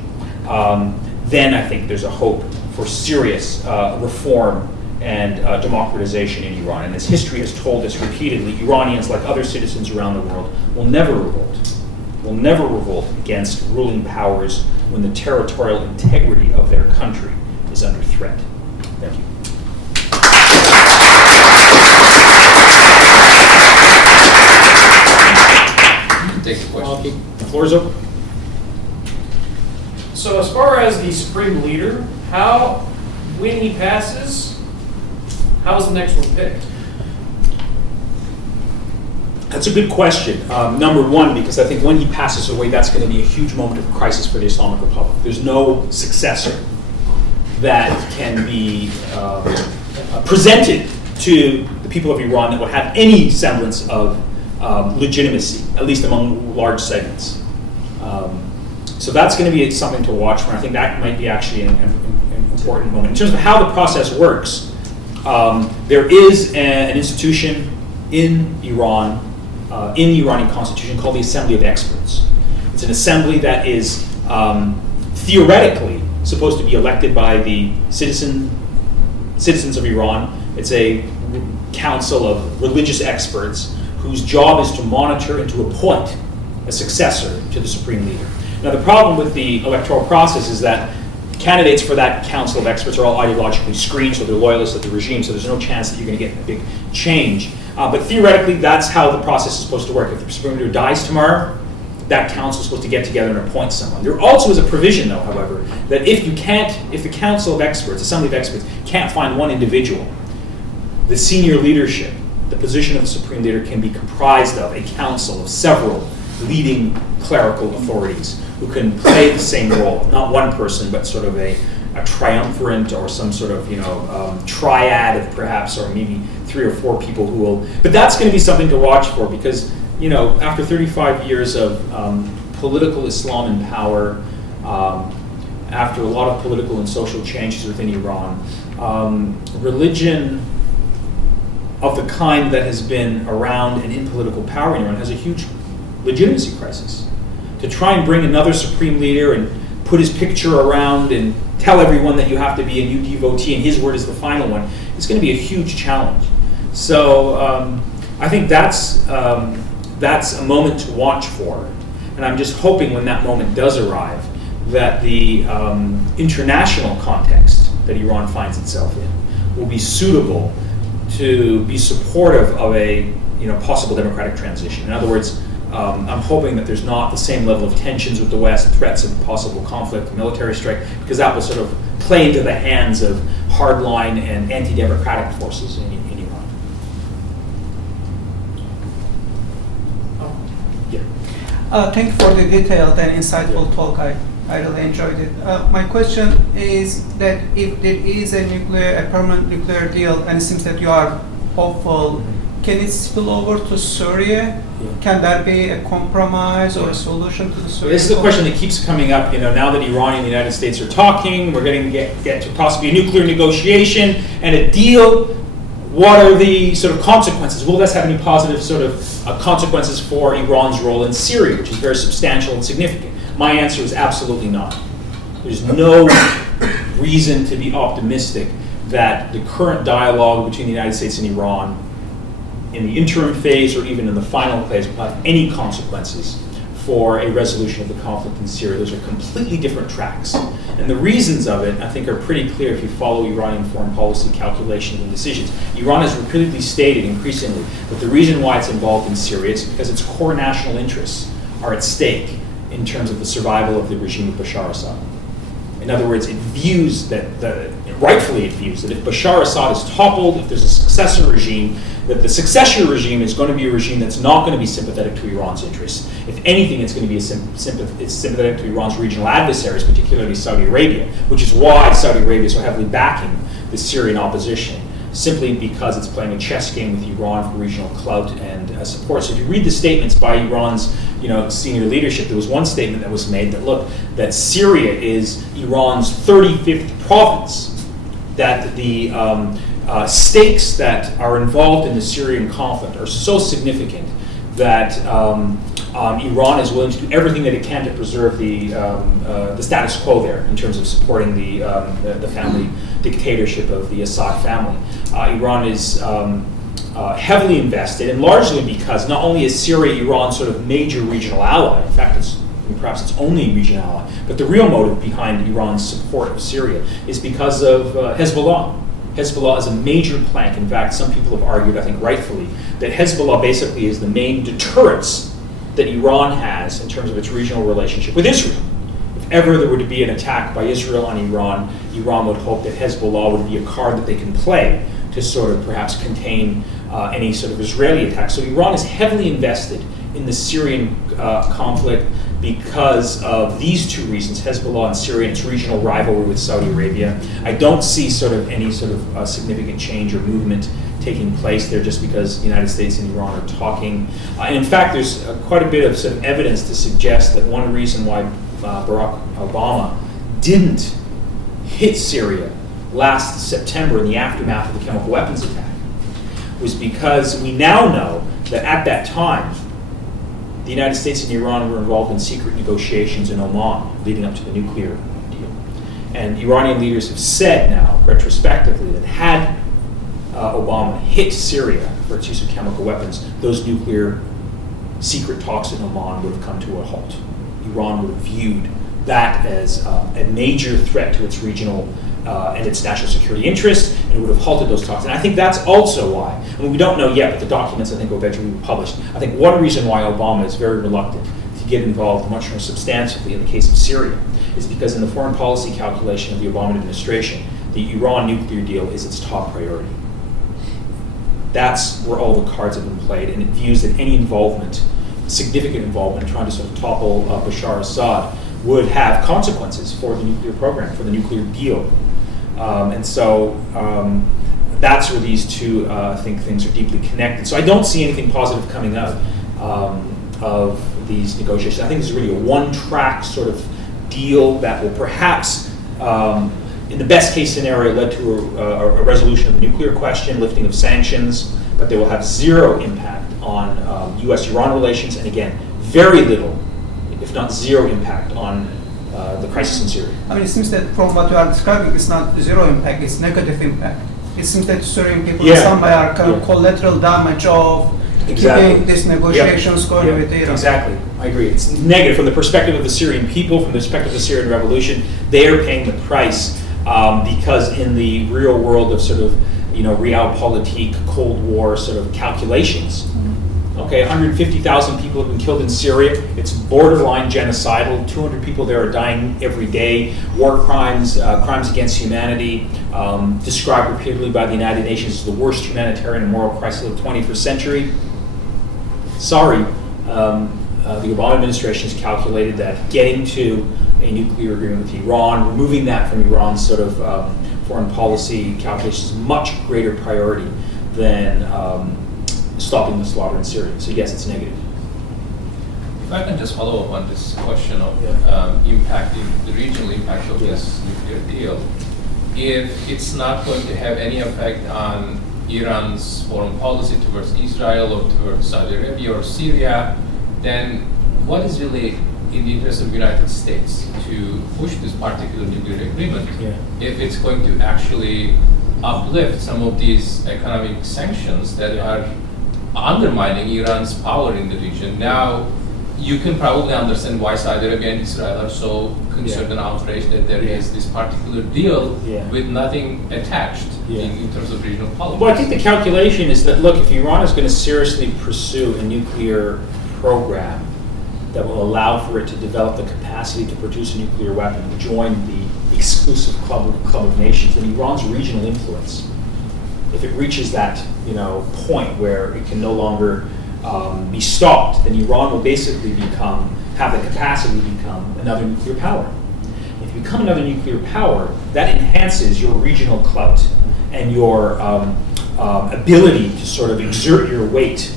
then I think there's a hope for serious reform and democratization in Iran. And as history has told us repeatedly, Iranians, like other citizens around the world, will never revolt against ruling powers when the territorial integrity of their country is under threat. Thank you. Take the question. The floor is open. So as far as the supreme leader, when he passes, how is the next one picked? That's a good question. Number one, because I think when he passes away, that's going to be a huge moment of crisis for the Islamic Republic. There's no successor that can be presented to the people of Iran that would have any semblance of legitimacy, at least among large segments. So that's going to be something to watch for. I think that might be actually an important moment. In terms of how the process works, there is an institution in Iran, in the Iranian constitution, called the Assembly of Experts. It's an assembly that is theoretically supposed to be elected by the citizens of Iran. It's a council of religious experts whose job is to monitor and to appoint a successor to the supreme leader. Now, the problem with the electoral process is that candidates for that council of experts are all ideologically screened, so they're loyalists of the regime, so there's no chance that you're going to get a big change. But theoretically, that's how the process is supposed to work. If the supreme leader dies tomorrow, that council is supposed to get together and appoint someone. There also is a provision, though, however, that if the council of experts, assembly of experts, can't find one individual, the senior leadership, the position of the supreme leader, can be comprised of a council of several leading clerical authorities who can play the same role, not one person, but sort of a triumvirate or some sort of triad of perhaps, or maybe 3 or 4 people who will. But that's going to be something to watch for, because after 35 years of political Islam in power, after a lot of political and social changes within Iran, religion of the kind that has been around and in political power in Iran has a huge legitimacy crisis. To try and bring another supreme leader and put his picture around and tell everyone that you have to be a new devotee and his word is the final one, it's going to be a huge challenge. So I think that's a moment to watch for. And I'm just hoping when that moment does arrive that the international context that Iran finds itself in will be suitable to be supportive of a possible democratic transition. In other words, I'm hoping that there's not the same level of tensions with the West, threats of possible conflict, military strike, because that will sort of play into the hands of hardline and anti-democratic forces in Iran. Thank you for the detailed and insightful talk. I really enjoyed it. My question is that if there is a permanent nuclear deal, and it seems that you are hopeful, can it spill over to Syria? Can that be a compromise or a solution to the Syrian? This is a question that keeps coming up. Now that Iran and the United States are talking, we're going to get to possibly a nuclear negotiation and a deal. What are the sort of consequences? Will this have any positive sort of consequences for Iran's role in Syria, which is very substantial and significant? My answer is absolutely not. There's no reason to be optimistic that the current dialogue between the United States and Iran in the interim phase or even in the final phase will have any consequences for a resolution of the conflict in Syria. Those are completely different tracks. And the reasons of it, I think, are pretty clear if you follow Iranian foreign policy calculations and decisions. Iran has repeatedly stated increasingly that the reason why it's involved in Syria is because its core national interests are at stake in terms of the survival of the regime of Bashar Assad. In other words, it views that, rightfully it views that if Bashar Assad is toppled, if there's a successor regime, that the successor regime is going to be a regime that's not going to be sympathetic to Iran's interests. If anything, it's going to be it's sympathetic to Iran's regional adversaries, particularly Saudi Arabia, which is why Saudi Arabia is so heavily backing the Syrian opposition, simply because it's playing a chess game with Iran for regional clout and support. So if you read the statements by Iran's senior leadership, there was one statement that was made that, look, that Syria is Iran's 35th province, that the stakes that are involved in the Syrian conflict are so significant that Iran is willing to do everything that it can to preserve the status quo there in terms of supporting the family dictatorship of the Assad family. Iran is heavily invested, and largely because not only is Syria Iran's sort of major regional ally, in fact it's perhaps its only regional ally, but the real motive behind Iran's support of Syria is because of Hezbollah. Hezbollah is a major plank. In fact, some people have argued, I think rightfully, that Hezbollah basically is the main deterrence that Iran has in terms of its regional relationship with Israel. If ever there were to be an attack by Israel on Iran, Iran would hope that Hezbollah would be a card that they can play to sort of perhaps contain any sort of Israeli attack. So Iran is heavily invested in the Syrian conflict because of these two reasons, Hezbollah and Syria, and its regional rivalry with Saudi Arabia. I don't see sort of any sort of significant change or movement taking place there just because the United States and Iran are talking. And in fact, there's quite a bit of sort of evidence to suggest that one reason why Barack Obama didn't hit Syria last September in the aftermath of the chemical weapons attack was because we now know that at that time, the United States and Iran were involved in secret negotiations in Oman leading up to the nuclear deal. And Iranian leaders have said now, retrospectively, that had Obama hit Syria for its use of chemical weapons, those nuclear secret talks in Oman would have come to a halt. Iran would have viewed that as a major threat to its regional and its national security interests, and it would have halted those talks. And I think that's also why, I mean, we don't know yet, but the documents I think will eventually be published. I think one reason why Obama is very reluctant to get involved much more substantially in the case of Syria is because in the foreign policy calculation of the Obama administration, the Iran nuclear deal is its top priority. That's where all the cards have been played, and it views that any involvement, significant involvement in trying to sort of topple Bashar Assad would have consequences for the nuclear program, for the nuclear deal. And so that's where these two, I think, things are deeply connected. So I don't see anything positive coming out of these negotiations. I think this is really a one-track sort of deal that will perhaps, in the best case scenario, lead to a resolution of the nuclear question, lifting of sanctions, but they will have zero impact on U.S.-Iran relations, and again, very little, if not zero impact on the crisis in Syria. I mean, it seems that from what you are describing, it's not zero impact, it's negative impact. It seems that Syrian people in some way are kind of collateral damage of keeping these negotiations going with Iran. Exactly, I agree. It's negative from the perspective of the Syrian people, from the perspective of the Syrian revolution. They are paying the price because in the real world of sort of, realpolitik, Cold War sort of calculations, okay, 150,000 people have been killed in Syria. It's borderline genocidal. 200 people there are dying every day. War crimes, crimes against humanity, described repeatedly by the United Nations as the worst humanitarian and moral crisis of the 21st century. Sorry, the Obama administration has calculated that getting to a nuclear agreement with Iran, removing that from Iran's sort of foreign policy calculations is much greater priority than stopping the slaughter in Syria. So yes, it's negative. If I can just follow up on this question of impact, the regional impact of this nuclear deal, if it's not going to have any effect on Iran's foreign policy towards Israel or towards Saudi Arabia or Syria, then what is really in the interest of the United States to push this particular nuclear agreement if it's going to actually uplift some of these economic sanctions that are undermining Iran's power in the region. Now, you can probably understand why Saudi Arabia and Israel are so concerned and outraged that there is this particular deal with nothing attached in terms of regional politics. Well, I think the calculation is that, look, if Iran is going to seriously pursue a nuclear program that will allow for it to develop the capacity to produce a nuclear weapon and join the exclusive club of nations, then Iran's regional influence, if it reaches that point where it can no longer be stopped, then Iran will basically have the capacity to become another nuclear power. If you become another nuclear power, that enhances your regional clout and your ability to sort of exert your weight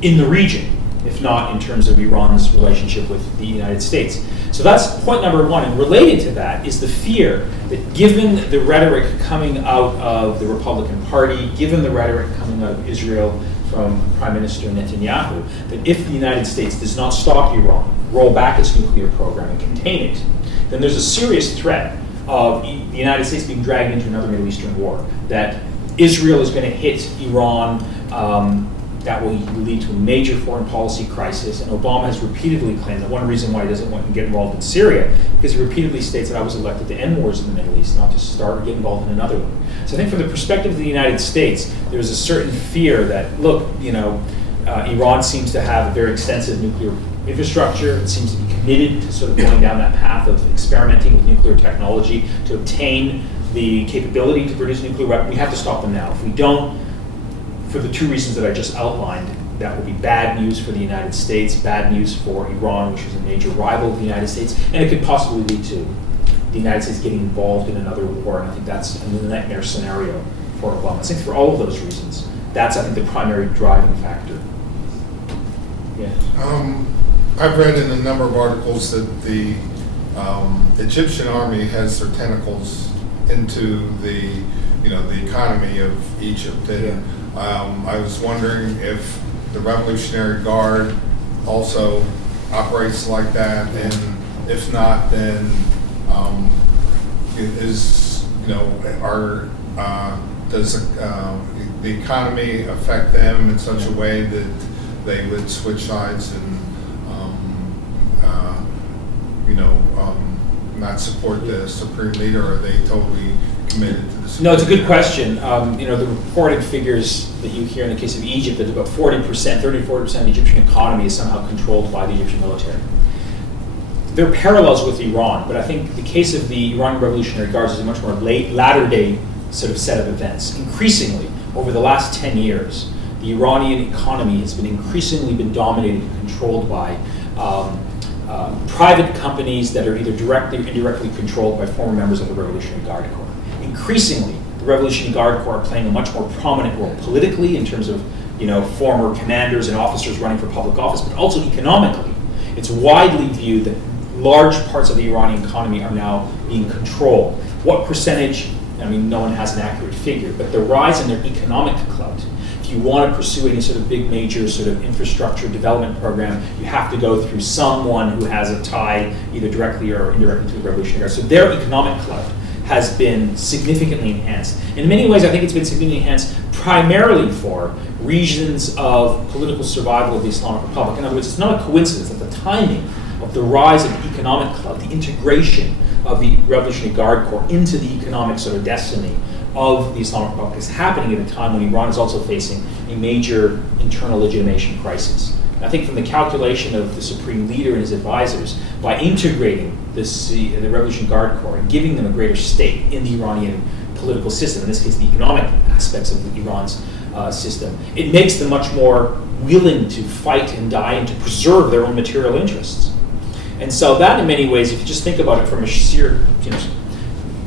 in the region, if not in terms of Iran's relationship with the United States. So that's point number one. And related to that is the fear that given the rhetoric coming out of the Republican Party, given the rhetoric coming out of Israel from Prime Minister Netanyahu, that if the United States does not stop Iran, roll back its nuclear program and contain it, then there's a serious threat of the United States being dragged into another Middle Eastern war, that Israel is going to hit Iran, that will lead to a major foreign policy crisis. And Obama has repeatedly claimed that one reason why he doesn't want to get involved in Syria, because he repeatedly states that I was elected to end wars in the Middle East, not to start or get involved in another one. So I think from the perspective of the United States, there's a certain fear that, look, Iran seems to have a very extensive nuclear infrastructure. It seems to be committed to sort of going down that path of experimenting with nuclear technology to obtain the capability to produce nuclear weapons. We have to stop them now. If we don't, for the two reasons that I just outlined, that will be bad news for the United States, bad news for Iran, which is a major rival of the United States, and it could possibly lead to the United States getting involved in another war, and I think that's a nightmare scenario for Obama. I think for all of those reasons, that's, I think, the primary driving factor. I've read in a number of articles that the Egyptian army has their tentacles into the economy of Egypt. And, I was wondering if the Revolutionary Guard also operates like that, and if not, then does the economy affect them in such a way that they would switch sides and not support the supreme leader? Or are they totally committed to the supreme No, it's a good leader? question. The reported figures that you hear in the case of Egypt, that about 40%, 30-40% of the Egyptian economy is somehow controlled by the Egyptian military. There are parallels with Iran, but I think the case of the Iranian Revolutionary Guards is a much more latter-day sort of set of events. Increasingly, over the last 10 years, the Iranian economy has been increasingly dominated and controlled by private companies that are either directly or indirectly controlled by former members of the Revolutionary Guard Corps. Increasingly, the Revolutionary Guard Corps are playing a much more prominent role politically in terms of former commanders and officers running for public office, but also economically. It's widely viewed that large parts of the Iranian economy are now being controlled. What percentage? I mean, no one has an accurate figure, but the rise in their economic clout. If you want to pursue any sort of big major sort of infrastructure development program, you have to go through someone who has a tie either directly or indirectly to the Revolutionary Guard. So their economic clout has been significantly enhanced. In many ways, I think it's been significantly enhanced primarily for reasons of political survival of the Islamic Republic. In other words, it's not a coincidence that the timing of the rise of economic clout, the integration of the Revolutionary Guard Corps into the economic sort of destiny of the Islamic Republic is happening at a time when Iran is also facing a major internal legitimation crisis. I think from the calculation of the supreme leader and his advisors, by integrating the Revolutionary Guard Corps and giving them a greater stake in the Iranian political system, in this case the economic aspects of Iran's system, it makes them much more willing to fight and die and to preserve their own material interests. And so that, in many ways, if you just think about it from a sheer,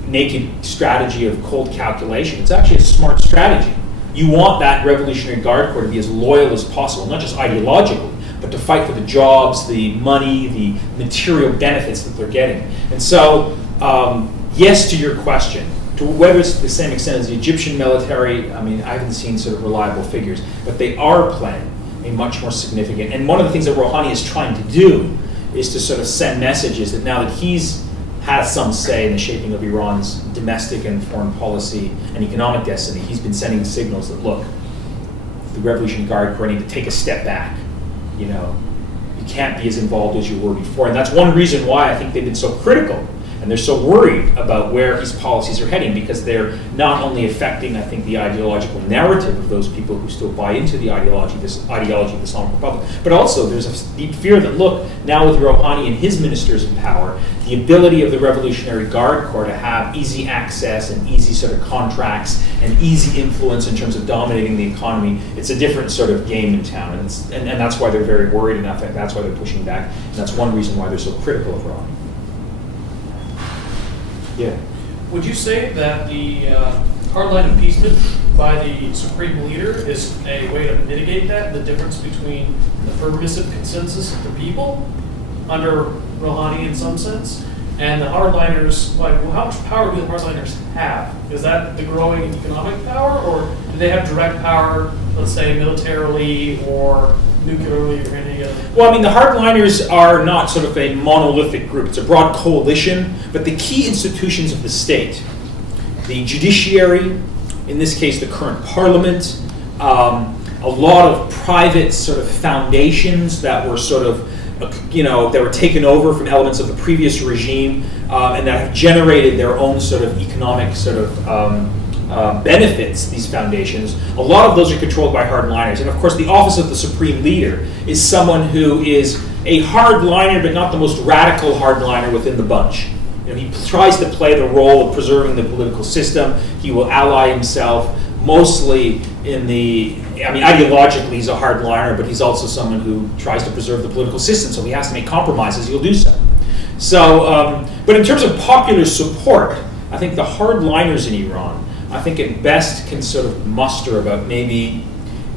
naked strategy of cold calculation, it's actually a smart strategy. You want that Revolutionary Guard Corps to be as loyal as possible, not just ideologically, but to fight for the jobs, the money, the material benefits that they're getting. And so, yes to your question. To whether it's to the same extent as the Egyptian military, I mean, I haven't seen sort of reliable figures, but they are playing a much more significant, and one of the things that Rouhani is trying to do is to sort of send messages that now that has some say in the shaping of Iran's domestic and foreign policy and economic destiny, he's been sending signals that, look, the Revolutionary Guard Corps need to take a step back. You can't be as involved as you were before. And that's one reason why I think they've been so critical and they're so worried about where his policies are heading, because they're not only affecting, I think, the ideological narrative of those people who still buy into the ideology of the Islamic Republic, but also there's a deep fear that, look, now with Rouhani and his ministers in power, the ability of the Revolutionary Guard Corps to have easy access and easy sort of contracts and easy influence in terms of dominating the economy, it's a different sort of game in town. And that's why they're very worried, and I think that's why they're pushing back. And that's one reason why they're so critical of Rouhani. Yeah. Would you say that the hardline appeasement by the supreme leader is a way to mitigate that, the difference between the permissive consensus of the people under Rouhani in some sense, and the hardliners? Like, well, how much power do the hardliners have? Is that the growing economic power, or do they have direct power, let's say militarily or nuclearly or any other? Well, I mean, the hardliners are not sort of a monolithic group. It's a broad coalition, but the key institutions of the state, the judiciary, in this case the current parliament, a lot of private sort of foundations that were sort of, that were taken over from elements of the previous regime and that have generated their own sort of economic sort of benefits, these foundations, a lot of those are controlled by hardliners. And of course, the office of the supreme leader is someone who is a hardliner, but not the most radical hardliner within the bunch. He tries to play the role of preserving the political system. He will ally himself mostly ideologically he's a hardliner, but he's also someone who tries to preserve the political system, so he has to make compromises, he'll do so. But in terms of popular support, I think the hardliners in Iran, I think at best can sort of muster about maybe,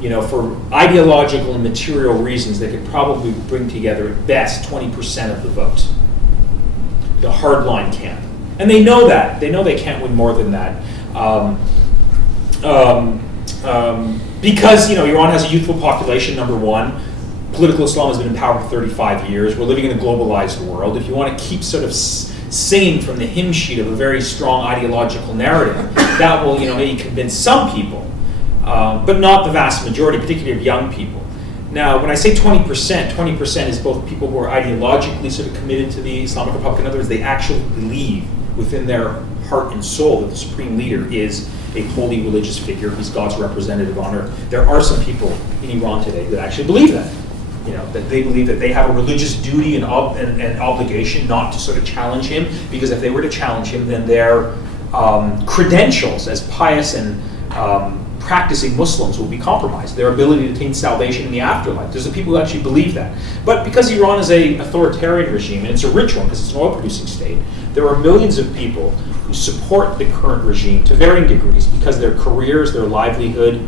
for ideological and material reasons, they could probably bring together at best 20% of the vote. The hardline camp. And they know that. They know they can't win more than that. Because, Iran has a youthful population, number one. Political Islam has been in power for 35 years. We're living in a globalized world. If you want to keep sort of singing from the hymn sheet of a very strong ideological narrative, that will, maybe convince some people, but not the vast majority, particularly of young people. Now, when I say 20% is both people who are ideologically sort of committed to the Islamic Republic. In other words, they actually believe within their heart and soul that the supreme leader is a holy religious figure, he's God's representative on earth. There are some people in Iran today that actually believe that. That they believe that they have a religious duty and obligation not to sort of challenge him, because if they were to challenge him, then their credentials as pious and practicing Muslims will be compromised. Their ability to attain salvation in the afterlife. There's the people who actually believe that. But because Iran is an authoritarian regime, and it's a rich one because it's an oil-producing state, there are millions of people who support the current regime to varying degrees because their careers, their livelihood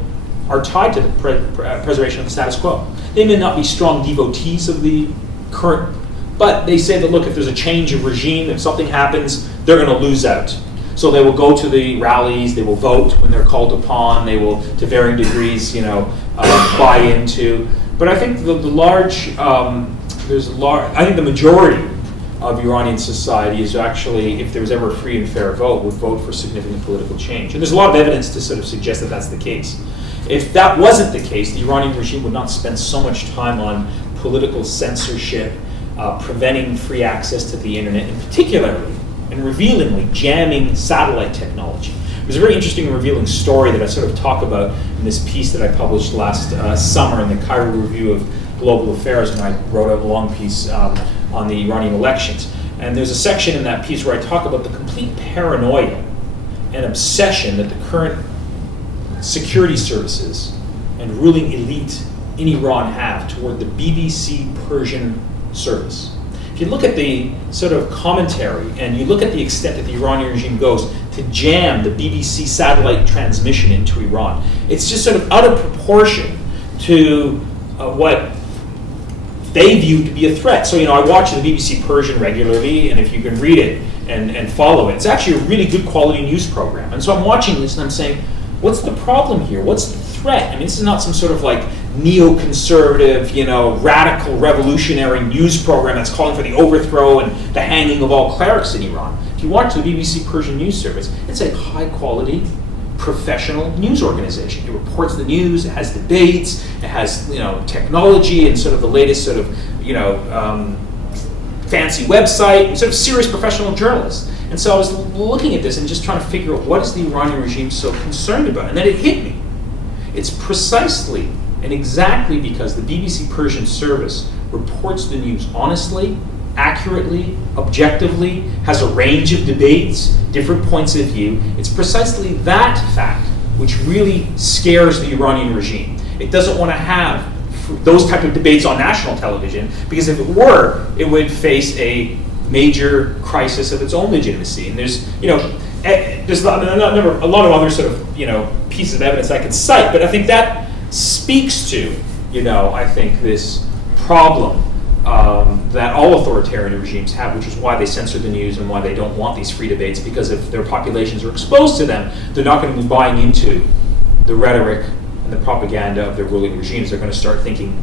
are tied to the preservation of the status quo. They may not be strong devotees of the current, but they say that, look, if there's a change of regime, if something happens, they're going to lose out. So they will go to the rallies, they will vote when they're called upon, they will, to varying degrees, buy into. But I think the majority of Iranian society is actually, if there was ever a free and fair vote, would vote for significant political change. And there's a lot of evidence to sort of suggest that that's the case. If that wasn't the case, the Iranian regime would not spend so much time on political censorship, preventing free access to the internet, and particularly and revealingly jamming satellite technology. There's a very interesting and revealing story that I sort of talk about in this piece that I published last summer in the Cairo Review of Global Affairs, and I wrote a long piece on the Iranian elections. And there's a section in that piece where I talk about the complete paranoia and obsession that the current security services and ruling elite in Iran have toward the BBC Persian service. If you look at the sort of commentary and you look at the extent that the Iranian regime goes to jam the BBC satellite transmission into Iran, it's just sort of out of proportion to what they view to be a threat. So, I watch the BBC Persian regularly, and if you can read it and follow it, it's actually a really good quality news program. And so I'm watching this and I'm saying, what's the problem here? What's the threat? I mean, this is not some sort of like neoconservative, radical revolutionary news program that's calling for the overthrow and the hanging of all clerics in Iran. If you watch the BBC Persian News Service, it's a high-quality, professional news organization. It reports the news, it has debates, it has technology and sort of the latest sort of fancy website, and sort of serious professional journalists. And so I was looking at this and just trying to figure out what is the Iranian regime so concerned about, and then it hit me. It's precisely and exactly because the BBC Persian service reports the news honestly, accurately, objectively, has a range of debates, different points of view. It's precisely that fact which really scares the Iranian regime. It doesn't want to have those type of debates on national television, because if it were, it would face a major crisis of its own legitimacy. And there's a lot of other sort of pieces of evidence I could cite, but I think that speaks to I think this problem that all authoritarian regimes have, which is why they censor the news and why they don't want these free debates, because if their populations are exposed to them, they're not going to be buying into the rhetoric and the propaganda of their ruling regimes. They're going to start thinking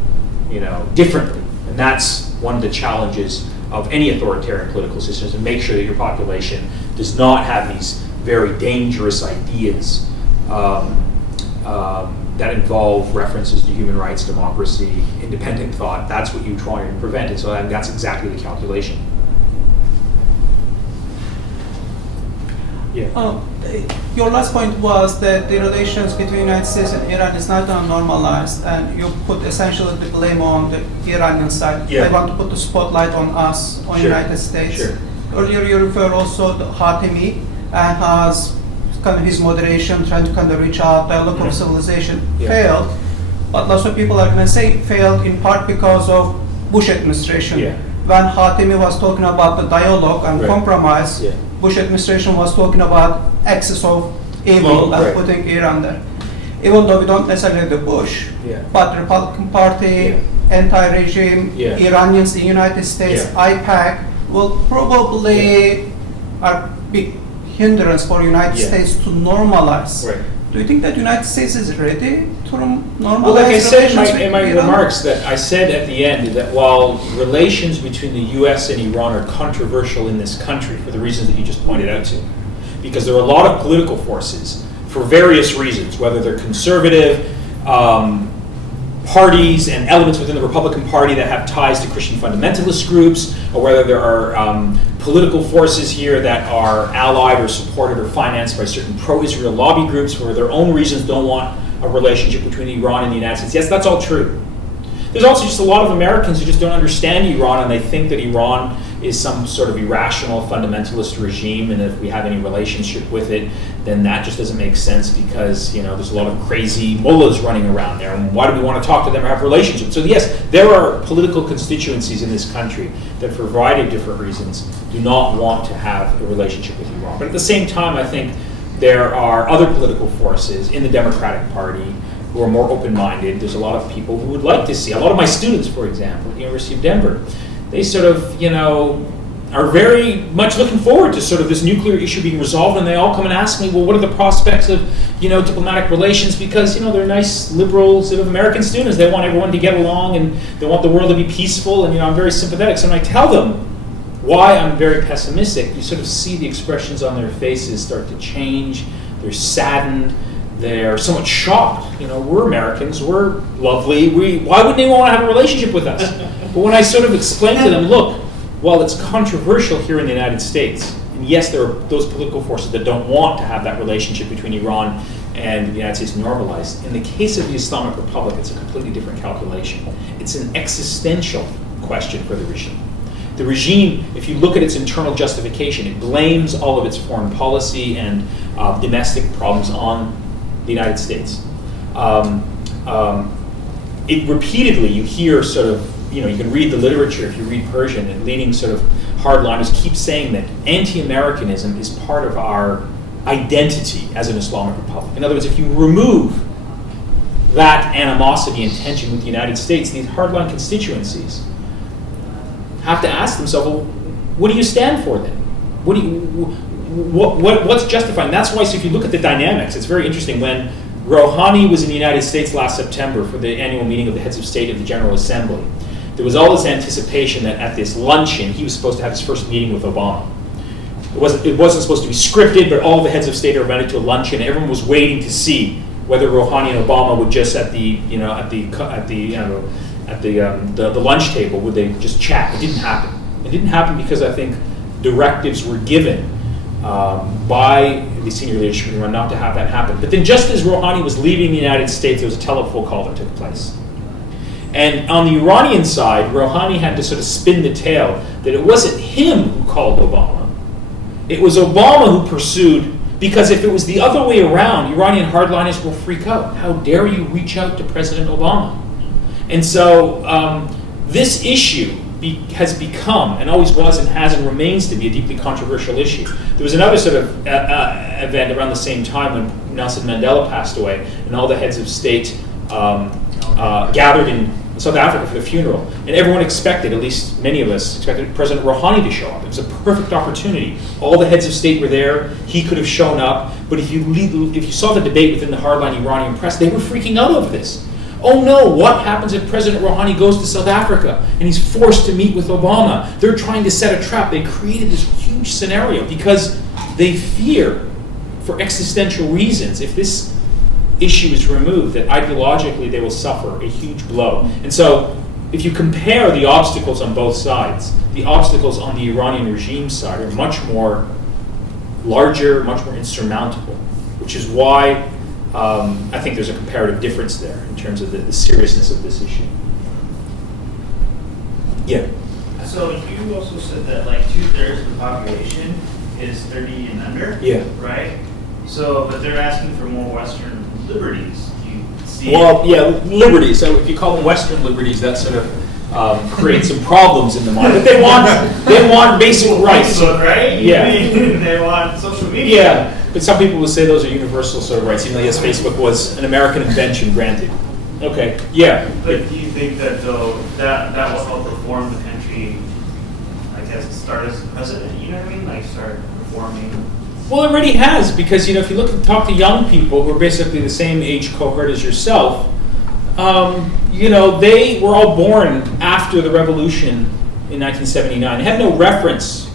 differently. And that's one of the challenges of any authoritarian political systems, and make sure that your population does not have these very dangerous ideas that involve references to human rights, democracy, independent thought. That's what you try and prevent. And so that's exactly the calculation. Yeah. Your last point was that the relations between the United States and Iran is not normalized, and you put essentially the blame on the Iranian side. Yeah. I want to put the spotlight on us, on Sure. United States. Sure. Earlier you referred also to Hashemi and has kind of his moderation, trying to kind of reach out, dialogue of civilization failed. But lots of people are going to say failed in part because of Bush administration. Yeah. When Hashemi was talking about the dialogue and Right. compromise, Yeah. Bush administration was talking about excess of evil and Right. putting Iran there. Even though we don't necessarily have the Bush, Yeah. but the Republican Party, anti-regime, Yeah. Iranians in the United States, Yeah. IPAC will probably are big hindrance for United Yeah. States to normalize. Right. Do you think that United States is ready to normalize? Well, like I said in relations my with Iran? remarks, that I said at the end that while relations between the U.S. and Iran are controversial in this country for the reasons that you just pointed out to, because there are a lot of political forces for various reasons, whether they're conservative parties and elements within the Republican Party that have ties to Christian fundamentalist groups, or whether there are political forces here that are allied or supported or financed by certain pro-Israel lobby groups who, for their own reasons, don't want a relationship between Iran and the United States. Yes, that's all true. There's also just a lot of Americans who just don't understand Iran, and they think that Iran is some sort of irrational fundamentalist regime, and if we have any relationship with it, then that just doesn't make sense, because there's a lot of crazy mullahs running around there, and why do we want to talk to them or have relationships? So yes, there are political constituencies in this country that, for a variety of different reasons, do not want to have a relationship with Iran. But at the same time, I think there are other political forces in the Democratic Party who are more open-minded. There's a lot of people who would like to see, a lot of my students, for example, at the University of Denver, they sort of, are very much looking forward to sort of this nuclear issue being resolved, and they all come and ask me, well, what are the prospects of, diplomatic relations? Because, they're nice, liberal, sort of American students. They want everyone to get along, and they want the world to be peaceful, and, I'm very sympathetic. So when I tell them why I'm very pessimistic, you sort of see the expressions on their faces start to change. They're saddened. They're somewhat shocked. We're Americans. We're lovely. Why wouldn't they want to have a relationship with us? But when I sort of explain to them, look, while it's controversial here in the United States, and yes, there are those political forces that don't want to have that relationship between Iran and the United States normalized. In the case of the Islamic Republic, it's a completely different calculation. It's an existential question for the regime. The regime, if you look at its internal justification, it blames all of its foreign policy and domestic problems on the United States. It repeatedly, you hear sort of, you can read the literature if you read Persian, and leading sort of hardliners keep saying that anti-Americanism is part of our identity as an Islamic Republic. In other words, if you remove that animosity and tension with the United States, these hardline constituencies have to ask themselves, well, what do you stand for then? What's justifying? That's why, so if you look at the dynamics, it's very interesting when Rouhani was in the United States last September for the annual meeting of the heads of state of the General Assembly. There was all this anticipation that at this luncheon, he was supposed to have his first meeting with Obama. It wasn't supposed to be scripted, but all the heads of state are invited to a luncheon. Everyone was waiting to see whether Rouhani and Obama would just at the lunch table would they just chat. It didn't happen. It didn't happen because I think directives were given by the senior leadership in Iran not to have that happen. But then just as Rouhani was leaving the United States, there was a telephone call that took place. And on the Iranian side, Rouhani had to sort of spin the tale that it wasn't him who called Obama. It was Obama who pursued, because if it was the other way around, Iranian hardliners will freak out. How dare you reach out to President Obama? And so this issue has become, and always was and has and remains to be, a deeply controversial issue. There was another sort of event around the same time when Nelson Mandela passed away, and all the heads of state gathered in South Africa for the funeral. And everyone expected, at least many of us, expected President Rouhani to show up. It was a perfect opportunity. All the heads of state were there. He could have shown up. But if you saw the debate within the hardline Iranian press, they were freaking out over this. Oh no, what happens if President Rouhani goes to South Africa and he's forced to meet with Obama? They're trying to set a trap. They created this huge scenario because they fear, for existential reasons, if this issue is removed, that ideologically they will suffer a huge blow. And so if you compare the obstacles on both sides, the obstacles on the Iranian regime side are much more larger, much more insurmountable, which is why I think there's a comparative difference there in terms of the seriousness of this issue. Yeah. So you also said that like 2/3 of the population is 30 and under. Yeah. Right. So, but they're asking for more Western liberties. You see? Well, yeah, liberties. So if you call them Western liberties, that sort of creates some problems in the mind. But they want basic rights. Facebook, right? Yeah. They want social media. Yeah. But some people will say those are universal sort of rights, even though yes, Facebook was an American invention, granted. Okay. Yeah. But do you think that though that will help reform the country, like as it started as president? You know what I mean? Like start reforming. Well, it already has, because if you talk to young people who are basically the same age cohort as yourself, they were all born after the revolution in 1979. They have no reference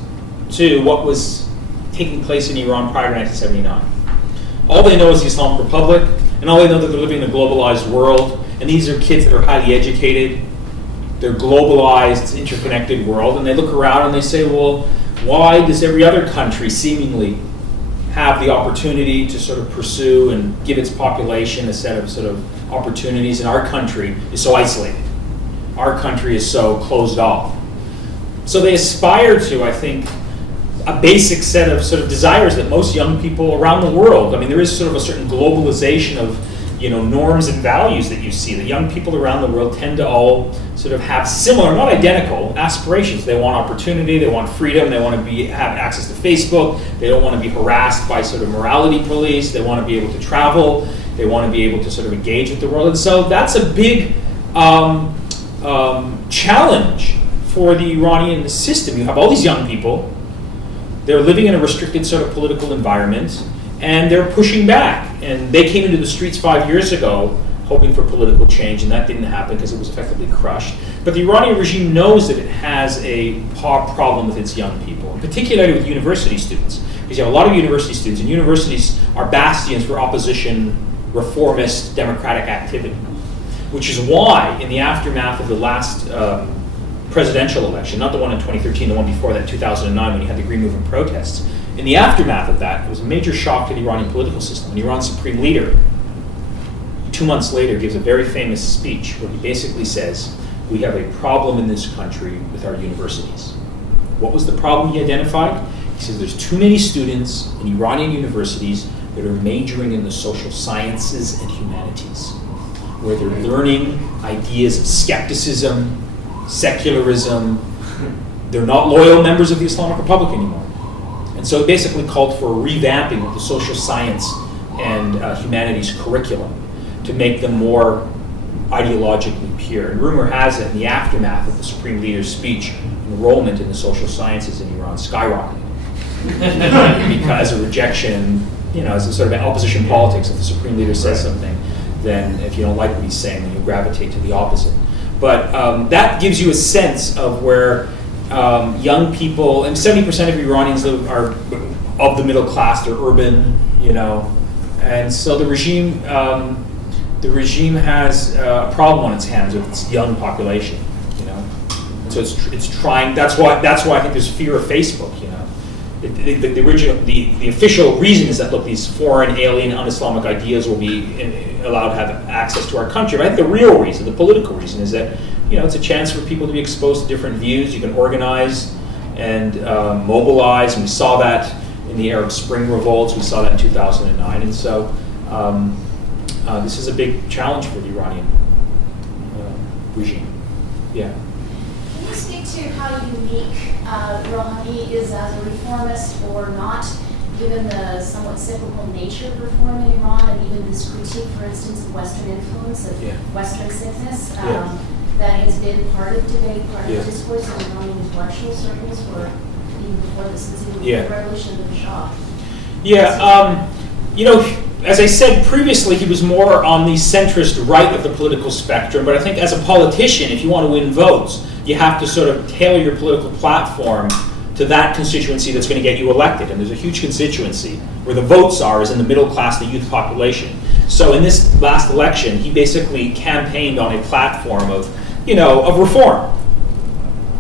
to what was taking place in Iran prior to 1979. All they know is the Islamic Republic, and all they know that they're living in a globalized world, and these are kids that are highly educated. They're globalized, interconnected world, and they look around and they say, well, why does every other country seemingly have the opportunity to sort of pursue and give its population a set of sort of opportunities, and our country is so isolated. Our country is so closed off. So they aspire to, I think, a basic set of sort of desires that most young people around the world, I mean, there is sort of a certain globalization of, norms and values that you see. The young people around the world tend to all sort of have similar, not identical, aspirations. They want opportunity, they want freedom, they want to have access to Facebook, they don't want to be harassed by sort of morality police, they want to be able to travel, they want to be able to sort of engage with the world. And so that's a big challenge for the Iranian system. You have all these young people, they're living in a restricted sort of political environment, and they're pushing back. And they came into the streets 5 years ago hoping for political change, and that didn't happen because it was effectively crushed. But the Iranian regime knows that it has a problem with its young people, and particularly with university students. Because you have a lot of university students, and universities are bastions for opposition, reformist, democratic activity. Which is why, in the aftermath of the last presidential election, not the one in 2013, the one before that, 2009, when you had the Green Movement protests, in the aftermath of that, it was a major shock to the Iranian political system. And Iran's supreme leader, 2 months later, gives a very famous speech where he basically says, we have a problem in this country with our universities. What was the problem he identified? He says there's too many students in Iranian universities that are majoring in the social sciences and humanities, where they're learning ideas of skepticism, secularism. They're not loyal members of the Islamic Republic anymore. And so it basically called for a revamping of the social science and humanities curriculum to make them more ideologically pure. And rumor has it, in the aftermath of the Supreme Leader's speech, enrollment in the social sciences in Iran skyrocketed because of rejection as a sort of opposition politics. If the supreme leader says something, then if you don't like what he's saying, then you gravitate to the opposite. But that gives you a sense of where young people, and 70% of Iranians are of the middle class, they're urban, and so the regime has a problem on its hands with its young population, So it's trying. That's why I think there's fear of Facebook. The official reason is that, look, these foreign, alien, un-Islamic ideas will be allowed to have access to our country. But I think the real reason, the political reason, is that it's a chance for people to be exposed to different views. You can organize and mobilize, and we saw that in the Arab Spring revolts. We saw that in 2009, and so this is a big challenge for the Iranian regime. Yeah. Can you speak to how unique Rouhani is as a reformist or not, given the somewhat cyclical nature of reform in Iran, and even this critique, for instance, of Western influence, of Western sickness, that has been part of debate, part of discourse in Iranian intellectual circles for even before the revolution of the Shah? As I said previously, he was more on the centrist right of the political spectrum, but I think as a politician, if you want to win votes, you have to sort of tailor your political platform to that constituency that's going to get you elected. And there's a huge constituency where the votes are is in the middle class, the youth population. So in this last election, he basically campaigned on a platform of reform.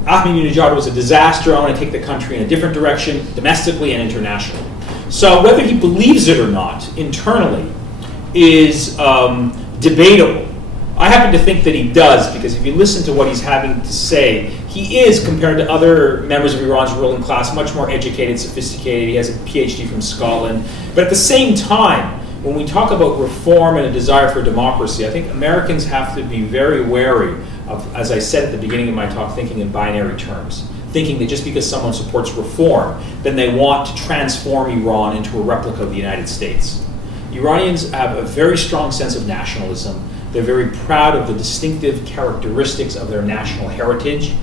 Ahmadinejad was a disaster. I want to take the country in a different direction, domestically and internationally. So whether he believes it or not internally is debatable. I happen to think that he does, because if you listen to what he's having to say, he is, compared to other members of Iran's ruling class, much more educated, sophisticated. He has a PhD from Scotland. But at the same time, when we talk about reform and a desire for democracy, I think Americans have to be very wary of, as I said at the beginning of my talk, thinking in binary terms. Thinking that just because someone supports reform, then they want to transform Iran into a replica of the United States. Iranians have a very strong sense of nationalism. They're very proud of the distinctive characteristics of their national heritage.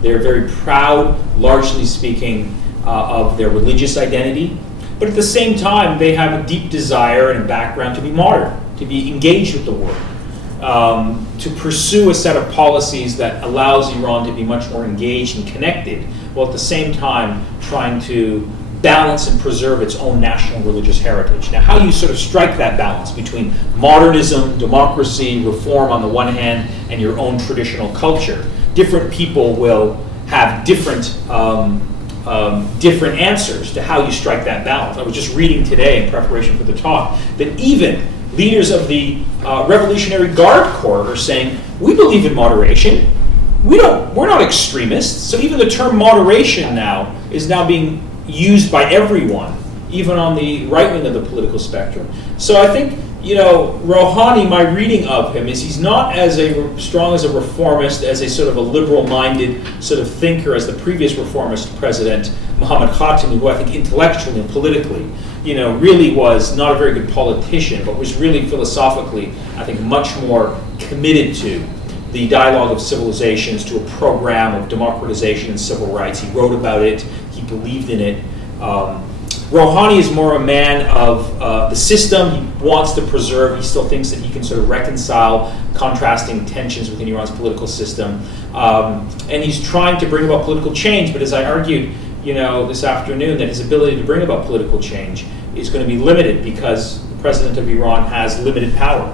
They're very proud, largely speaking, of their religious identity. But at the same time, they have a deep desire and a background to be modern, to be engaged with the world, to pursue a set of policies that allows Iran to be much more engaged and connected, while at the same time trying to balance and preserve its own national religious heritage. Now, how you sort of strike that balance between modernism, democracy, reform on the one hand, and your own traditional culture, different people will have different answers to how you strike that balance. I was just reading today in preparation for the talk that even leaders of the Revolutionary Guard Corps are saying, we believe in moderation. We're not extremists. So even the term moderation now is now being used by everyone, even on the right wing of the political spectrum. So I think, Rouhani, my reading of him is he's not as strong as a reformist, as a sort of a liberal-minded sort of thinker as the previous reformist president, Mohammad Khatami, who I think intellectually and politically, really was not a very good politician, but was really philosophically, I think, much more committed to the dialogue of civilizations, to a program of democratization and civil rights. He wrote about it. He believed in it. Rouhani is more a man of the system. He wants to preserve. He still thinks that he can sort of reconcile contrasting tensions within Iran's political system. And he's trying to bring about political change. But as I argued, this afternoon, that his ability to bring about political change is going to be limited because the president of Iran has limited power.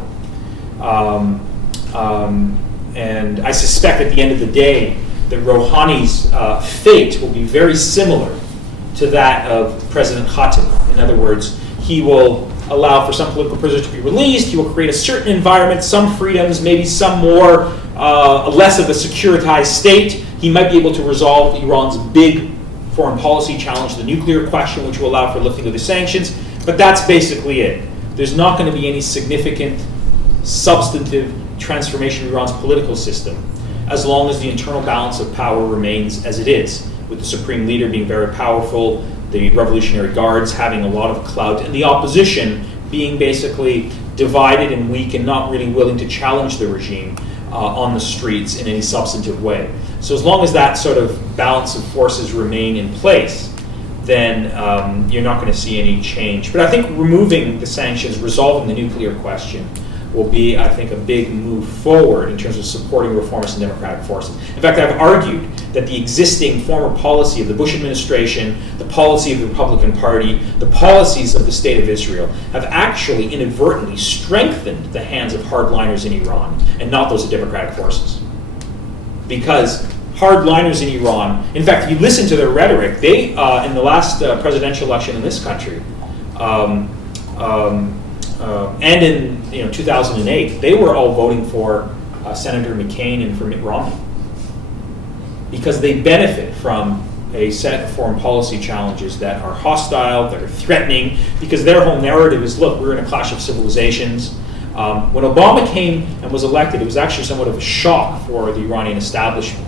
And I suspect at the end of the day that Rouhani's fate will be very similar to that of President Khatami. In other words, he will allow for some political prisoners to be released. He will create a certain environment, some freedoms, maybe some more, less of a securitized state. He might be able to resolve Iran's big foreign policy challenge, the nuclear question, which will allow for lifting of the sanctions. But that's basically it. There's not going to be any significant substantive transformation of Iran's political system as long as the internal balance of power remains as it is, with the supreme leader being very powerful, the Revolutionary Guards having a lot of clout, and the opposition being basically divided and weak and not really willing to challenge the regime on the streets in any substantive way. So as long as that sort of balance of forces remain in place, then you're not going to see any change. But I think removing the sanctions, resolving the nuclear question, will be, I think, a big move forward in terms of supporting reformist and democratic forces. In fact, I've argued that the existing former policy of the Bush administration, the policy of the Republican Party, the policies of the State of Israel have actually inadvertently strengthened the hands of hardliners in Iran and not those of democratic forces. Because hardliners in Iran, in fact, if you listen to their rhetoric, they, in the last presidential election in this country, and in 2008, they were all voting for Senator McCain and for Mitt Romney because they benefit from a set of foreign policy challenges that are hostile, that are threatening, because their whole narrative is, look, we're in a clash of civilizations. When Obama came and was elected, it was actually somewhat of a shock for the Iranian establishment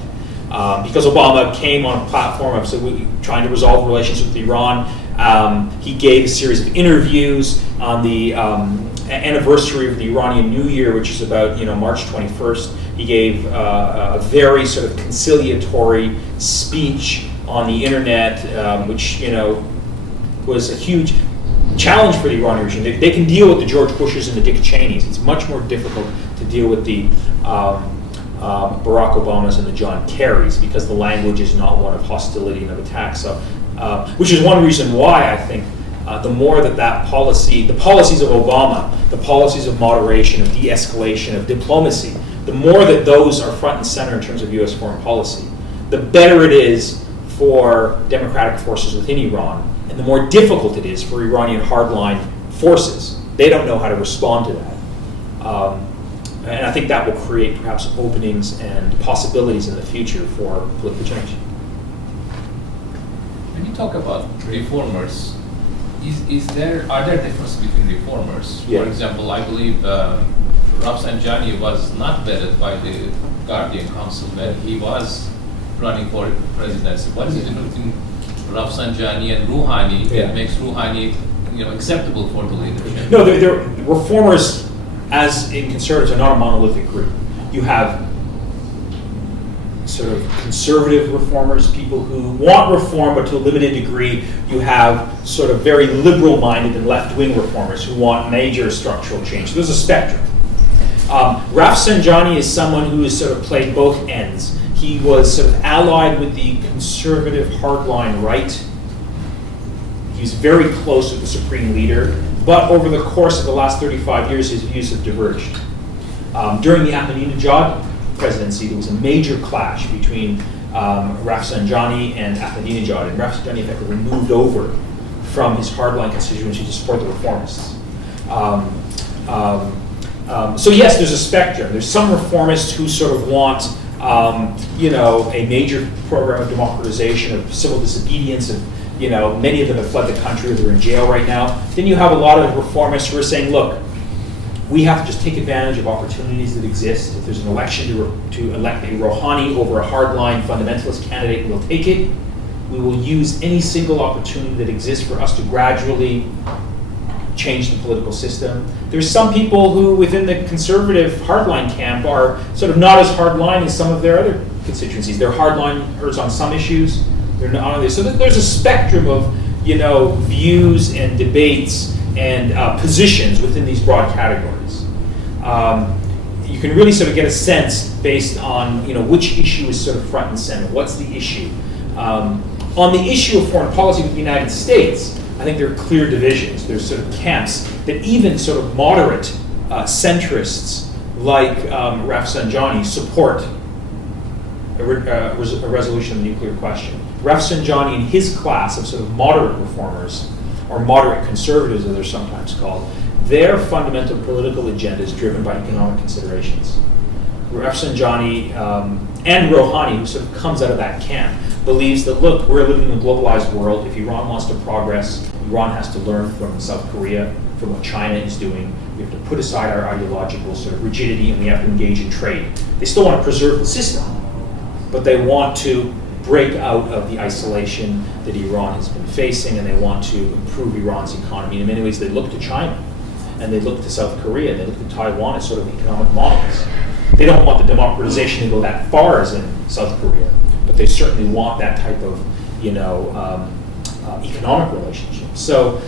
because Obama came on a platform of trying to resolve relations with Iran. He gave a series of interviews on the anniversary of the Iranian New Year, which is about March 21st. He gave a very sort of conciliatory speech on the internet, which was a huge challenge for the Iranian regime. They can deal with the George Bushes and the Dick Cheneys. It's much more difficult to deal with the Barack Obamas and the John Kerrys because the language is not one of hostility and of attack. So, which is one reason why I think the more that policy, the policies of Obama, the policies of moderation, of de-escalation, of diplomacy, the more that those are front and center in terms of U.S. foreign policy, the better it is for democratic forces within Iran, and the more difficult it is for Iranian hardline forces. They don't know how to respond to that. And I think that will create perhaps openings and possibilities in the future for political change. When you talk about reformers, are there differences between reformers? Yeah. For example, I believe Rafsanjani was not vetted by the Guardian Council when he was running for presidency. What is the difference between Rafsanjani and Rouhani that makes Rouhani acceptable for the leadership? No, they're reformers, as in conservatives, are not a monolithic group. You have sort of conservative reformers, people who want reform but to a limited degree. You have sort of very liberal-minded and left-wing reformers who want major structural change. So there's a spectrum. Rafsanjani is someone who has sort of played both ends. He was sort of allied with the conservative hardline right. He was very close with the supreme leader, but over the course of the last 35 years, his views have diverged. During the Ahmadinejad presidency, there was a major clash between Rafsanjani and Ahmadinejad, and Rafsanjani effectively moved over from his hardline constituency to support the reformists. So yes, there's a spectrum. There's some reformists who sort of want, a major program of democratization, of civil disobedience, of many of them have fled the country or they're in jail right now. Then you have a lot of reformists who are saying, look, we have to just take advantage of opportunities that exist. If there's an election to elect a Rouhani over a hardline fundamentalist candidate, we'll take it. We will use any single opportunity that exists for us to gradually change the political system. There's some people who, within the conservative hardline camp, are sort of not as hardline as some of their other constituencies. They're hardliners on some issues. They're not on others. So there's a spectrum of views and debates and positions within these broad categories. You can really sort of get a sense based on which issue is sort of front and center. What's the issue? On the issue of foreign policy with the United States, I think there are clear divisions. There's sort of camps that even sort of moderate centrists like Rafsanjani support a resolution of the nuclear question. Rafsanjani and his class of sort of moderate reformers, or moderate conservatives as they're sometimes called, their fundamental political agenda is driven by economic considerations. Rafsanjani and Rouhani, who sort of comes out of that camp, believes that, look, we're living in a globalized world. If Iran wants to progress, Iran has to learn from South Korea, from what China is doing. We have to put aside our ideological sort of rigidity and we have to engage in trade. They still want to preserve the system, but they want to break out of the isolation that Iran has been facing, and they want to improve Iran's economy. In many ways, they look to China, and they look to South Korea, and they look to Taiwan as sort of economic models. They don't want the democratization to go that far as in South Korea, but they certainly want that type of, economic relationships. So,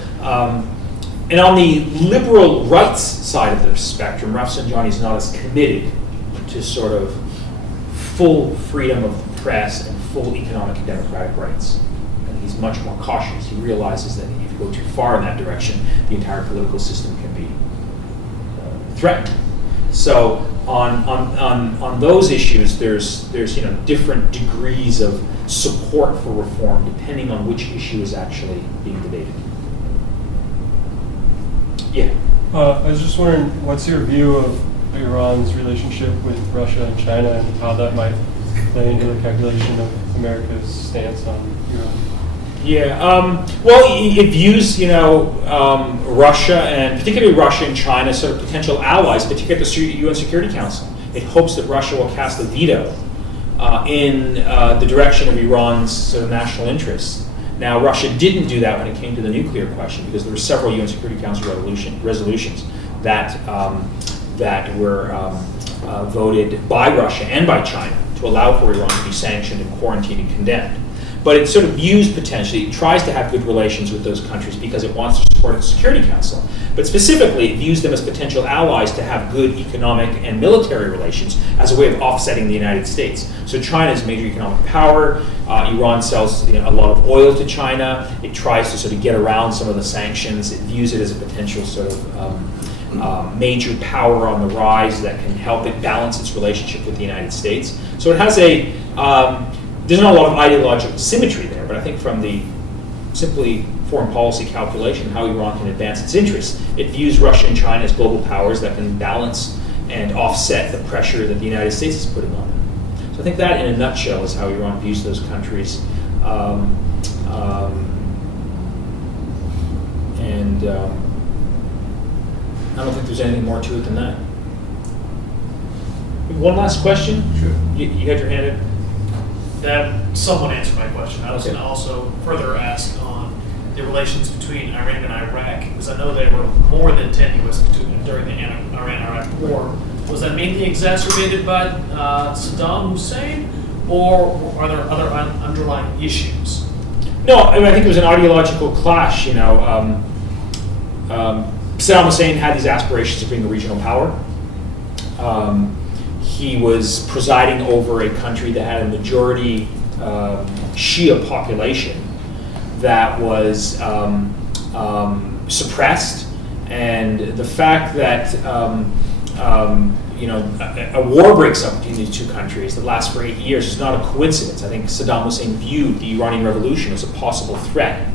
and on the liberal rights side of the spectrum, Rafsanjani is not as committed to sort of full freedom of the press and full economic and democratic rights. And he's much more cautious. He realizes that if you go too far in that direction, the entire political system can be threatened. So on those issues, there's different degrees of support for reform depending on which issue is actually being debated. Yeah. I was just wondering, what's your view of Iran's relationship with Russia and China, and how that might play into the calculation of America's stance on Iran? Yeah. Well, it views Russia and particularly Russia and China sort of potential allies, particularly at the UN Security Council. It hopes that Russia will cast a veto in the direction of Iran's sort of national interests. Now, Russia didn't do that when it came to the nuclear question because there were several UN Security Council resolutions that were voted by Russia and by China to allow for Iran to be sanctioned and quarantined and condemned. But it sort of views potentially, it tries to have good relations with those countries because it wants to support the Security Council. But specifically, it views them as potential allies to have good economic and military relations as a way of offsetting the United States. So China is a major economic power. Iran sells a lot of oil to China. It tries to sort of get around some of the sanctions. It views it as a potential sort of major power on the rise that can help it balance its relationship with the United States. So it has there's not a lot of ideological symmetry there, but I think from the simply foreign policy calculation, how Iran can advance its interests, it views Russia and China as global powers that can balance and offset the pressure that the United States is putting on them. So I think that, in a nutshell, is how Iran views those countries. I don't think there's anything more to it than that. One last question? Sure. You had your hand up? That someone answered my question. I was Okay. going to also further ask on the relations between Iran and Iraq, because I know they were more than tenuous during the Iran-Iraq war. Was that mainly exacerbated by Saddam Hussein, or are there other underlying issues? No, I think it was an ideological clash. Saddam Hussein had these aspirations of being a regional power. He was presiding over a country that had a majority Shia population that was suppressed, and the fact that a war breaks up between these two countries that lasts for 8 years is not a coincidence. I think Saddam Hussein viewed the Iranian Revolution as a possible threat.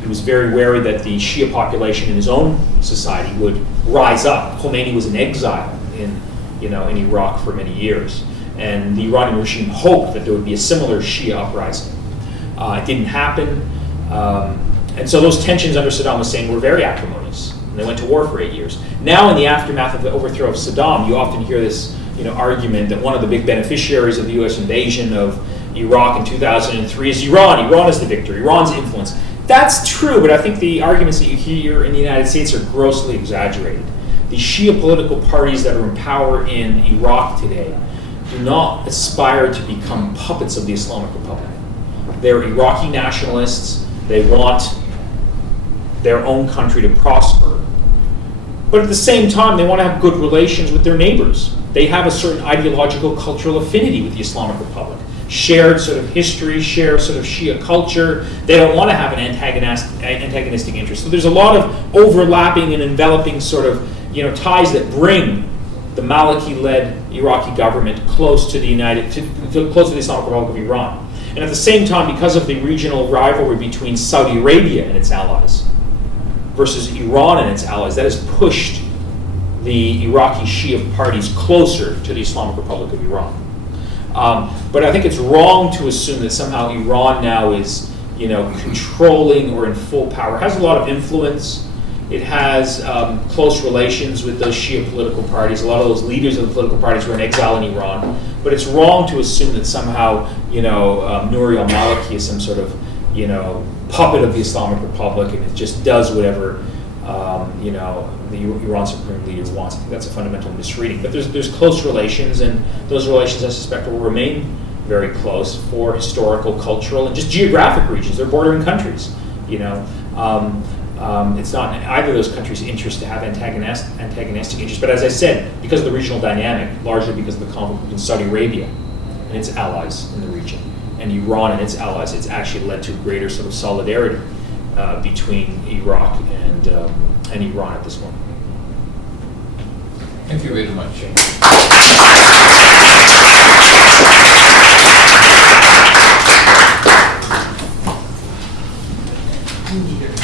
He was very wary that the Shia population in his own society would rise up. Khomeini was in exile in Iraq for many years, and the Iranian regime hoped that there would be a similar Shia uprising. It didn't happen, and so those tensions under Saddam Hussein were very acrimonious, and they went to war for 8 years. Now, in the aftermath of the overthrow of Saddam, you often hear this argument that one of the big beneficiaries of the U.S. invasion of Iraq in 2003 is Iran. Iran is the victor. Iran's influence. That's true, but I think the arguments that you hear in the United States are grossly exaggerated. The Shia political parties that are in power in Iraq today do not aspire to become puppets of the Islamic Republic. They're Iraqi nationalists. They want their own country to prosper. But at the same time, they want to have good relations with their neighbors. They have a certain ideological, cultural affinity with the Islamic Republic. Shared sort of history, shared sort of Shia culture. They don't want to have an antagonistic interest. So there's a lot of overlapping and enveloping sort of ties that bring the Maliki-led Iraqi government close to the close to the Islamic Republic of Iran. And at the same time, because of the regional rivalry between Saudi Arabia and its allies versus Iran and its allies, that has pushed the Iraqi Shia parties closer to the Islamic Republic of Iran. But I think it's wrong to assume that somehow Iran now is, controlling or in full power. It has a lot of influence. It has close relations with those Shia political parties. A lot of those leaders of the political parties were in exile in Iran. But it's wrong to assume that somehow, Nouri al-Maliki is some sort of, puppet of the Islamic Republic, and it just does whatever, the Iran Supreme Leader wants. I think that's a fundamental misreading. But there's close relations, and those relations, I suspect, will remain very close for historical, cultural, and just geographic reasons. They're bordering countries, you know. It's not in either of those countries' interest to have antagonistic interests. But as I said, because of the regional dynamic, largely because of the conflict between Saudi Arabia and its allies in the region, and Iran and its allies, it's actually led to greater sort of solidarity between Iraq and Iran at this moment. Thank you very much. Neither.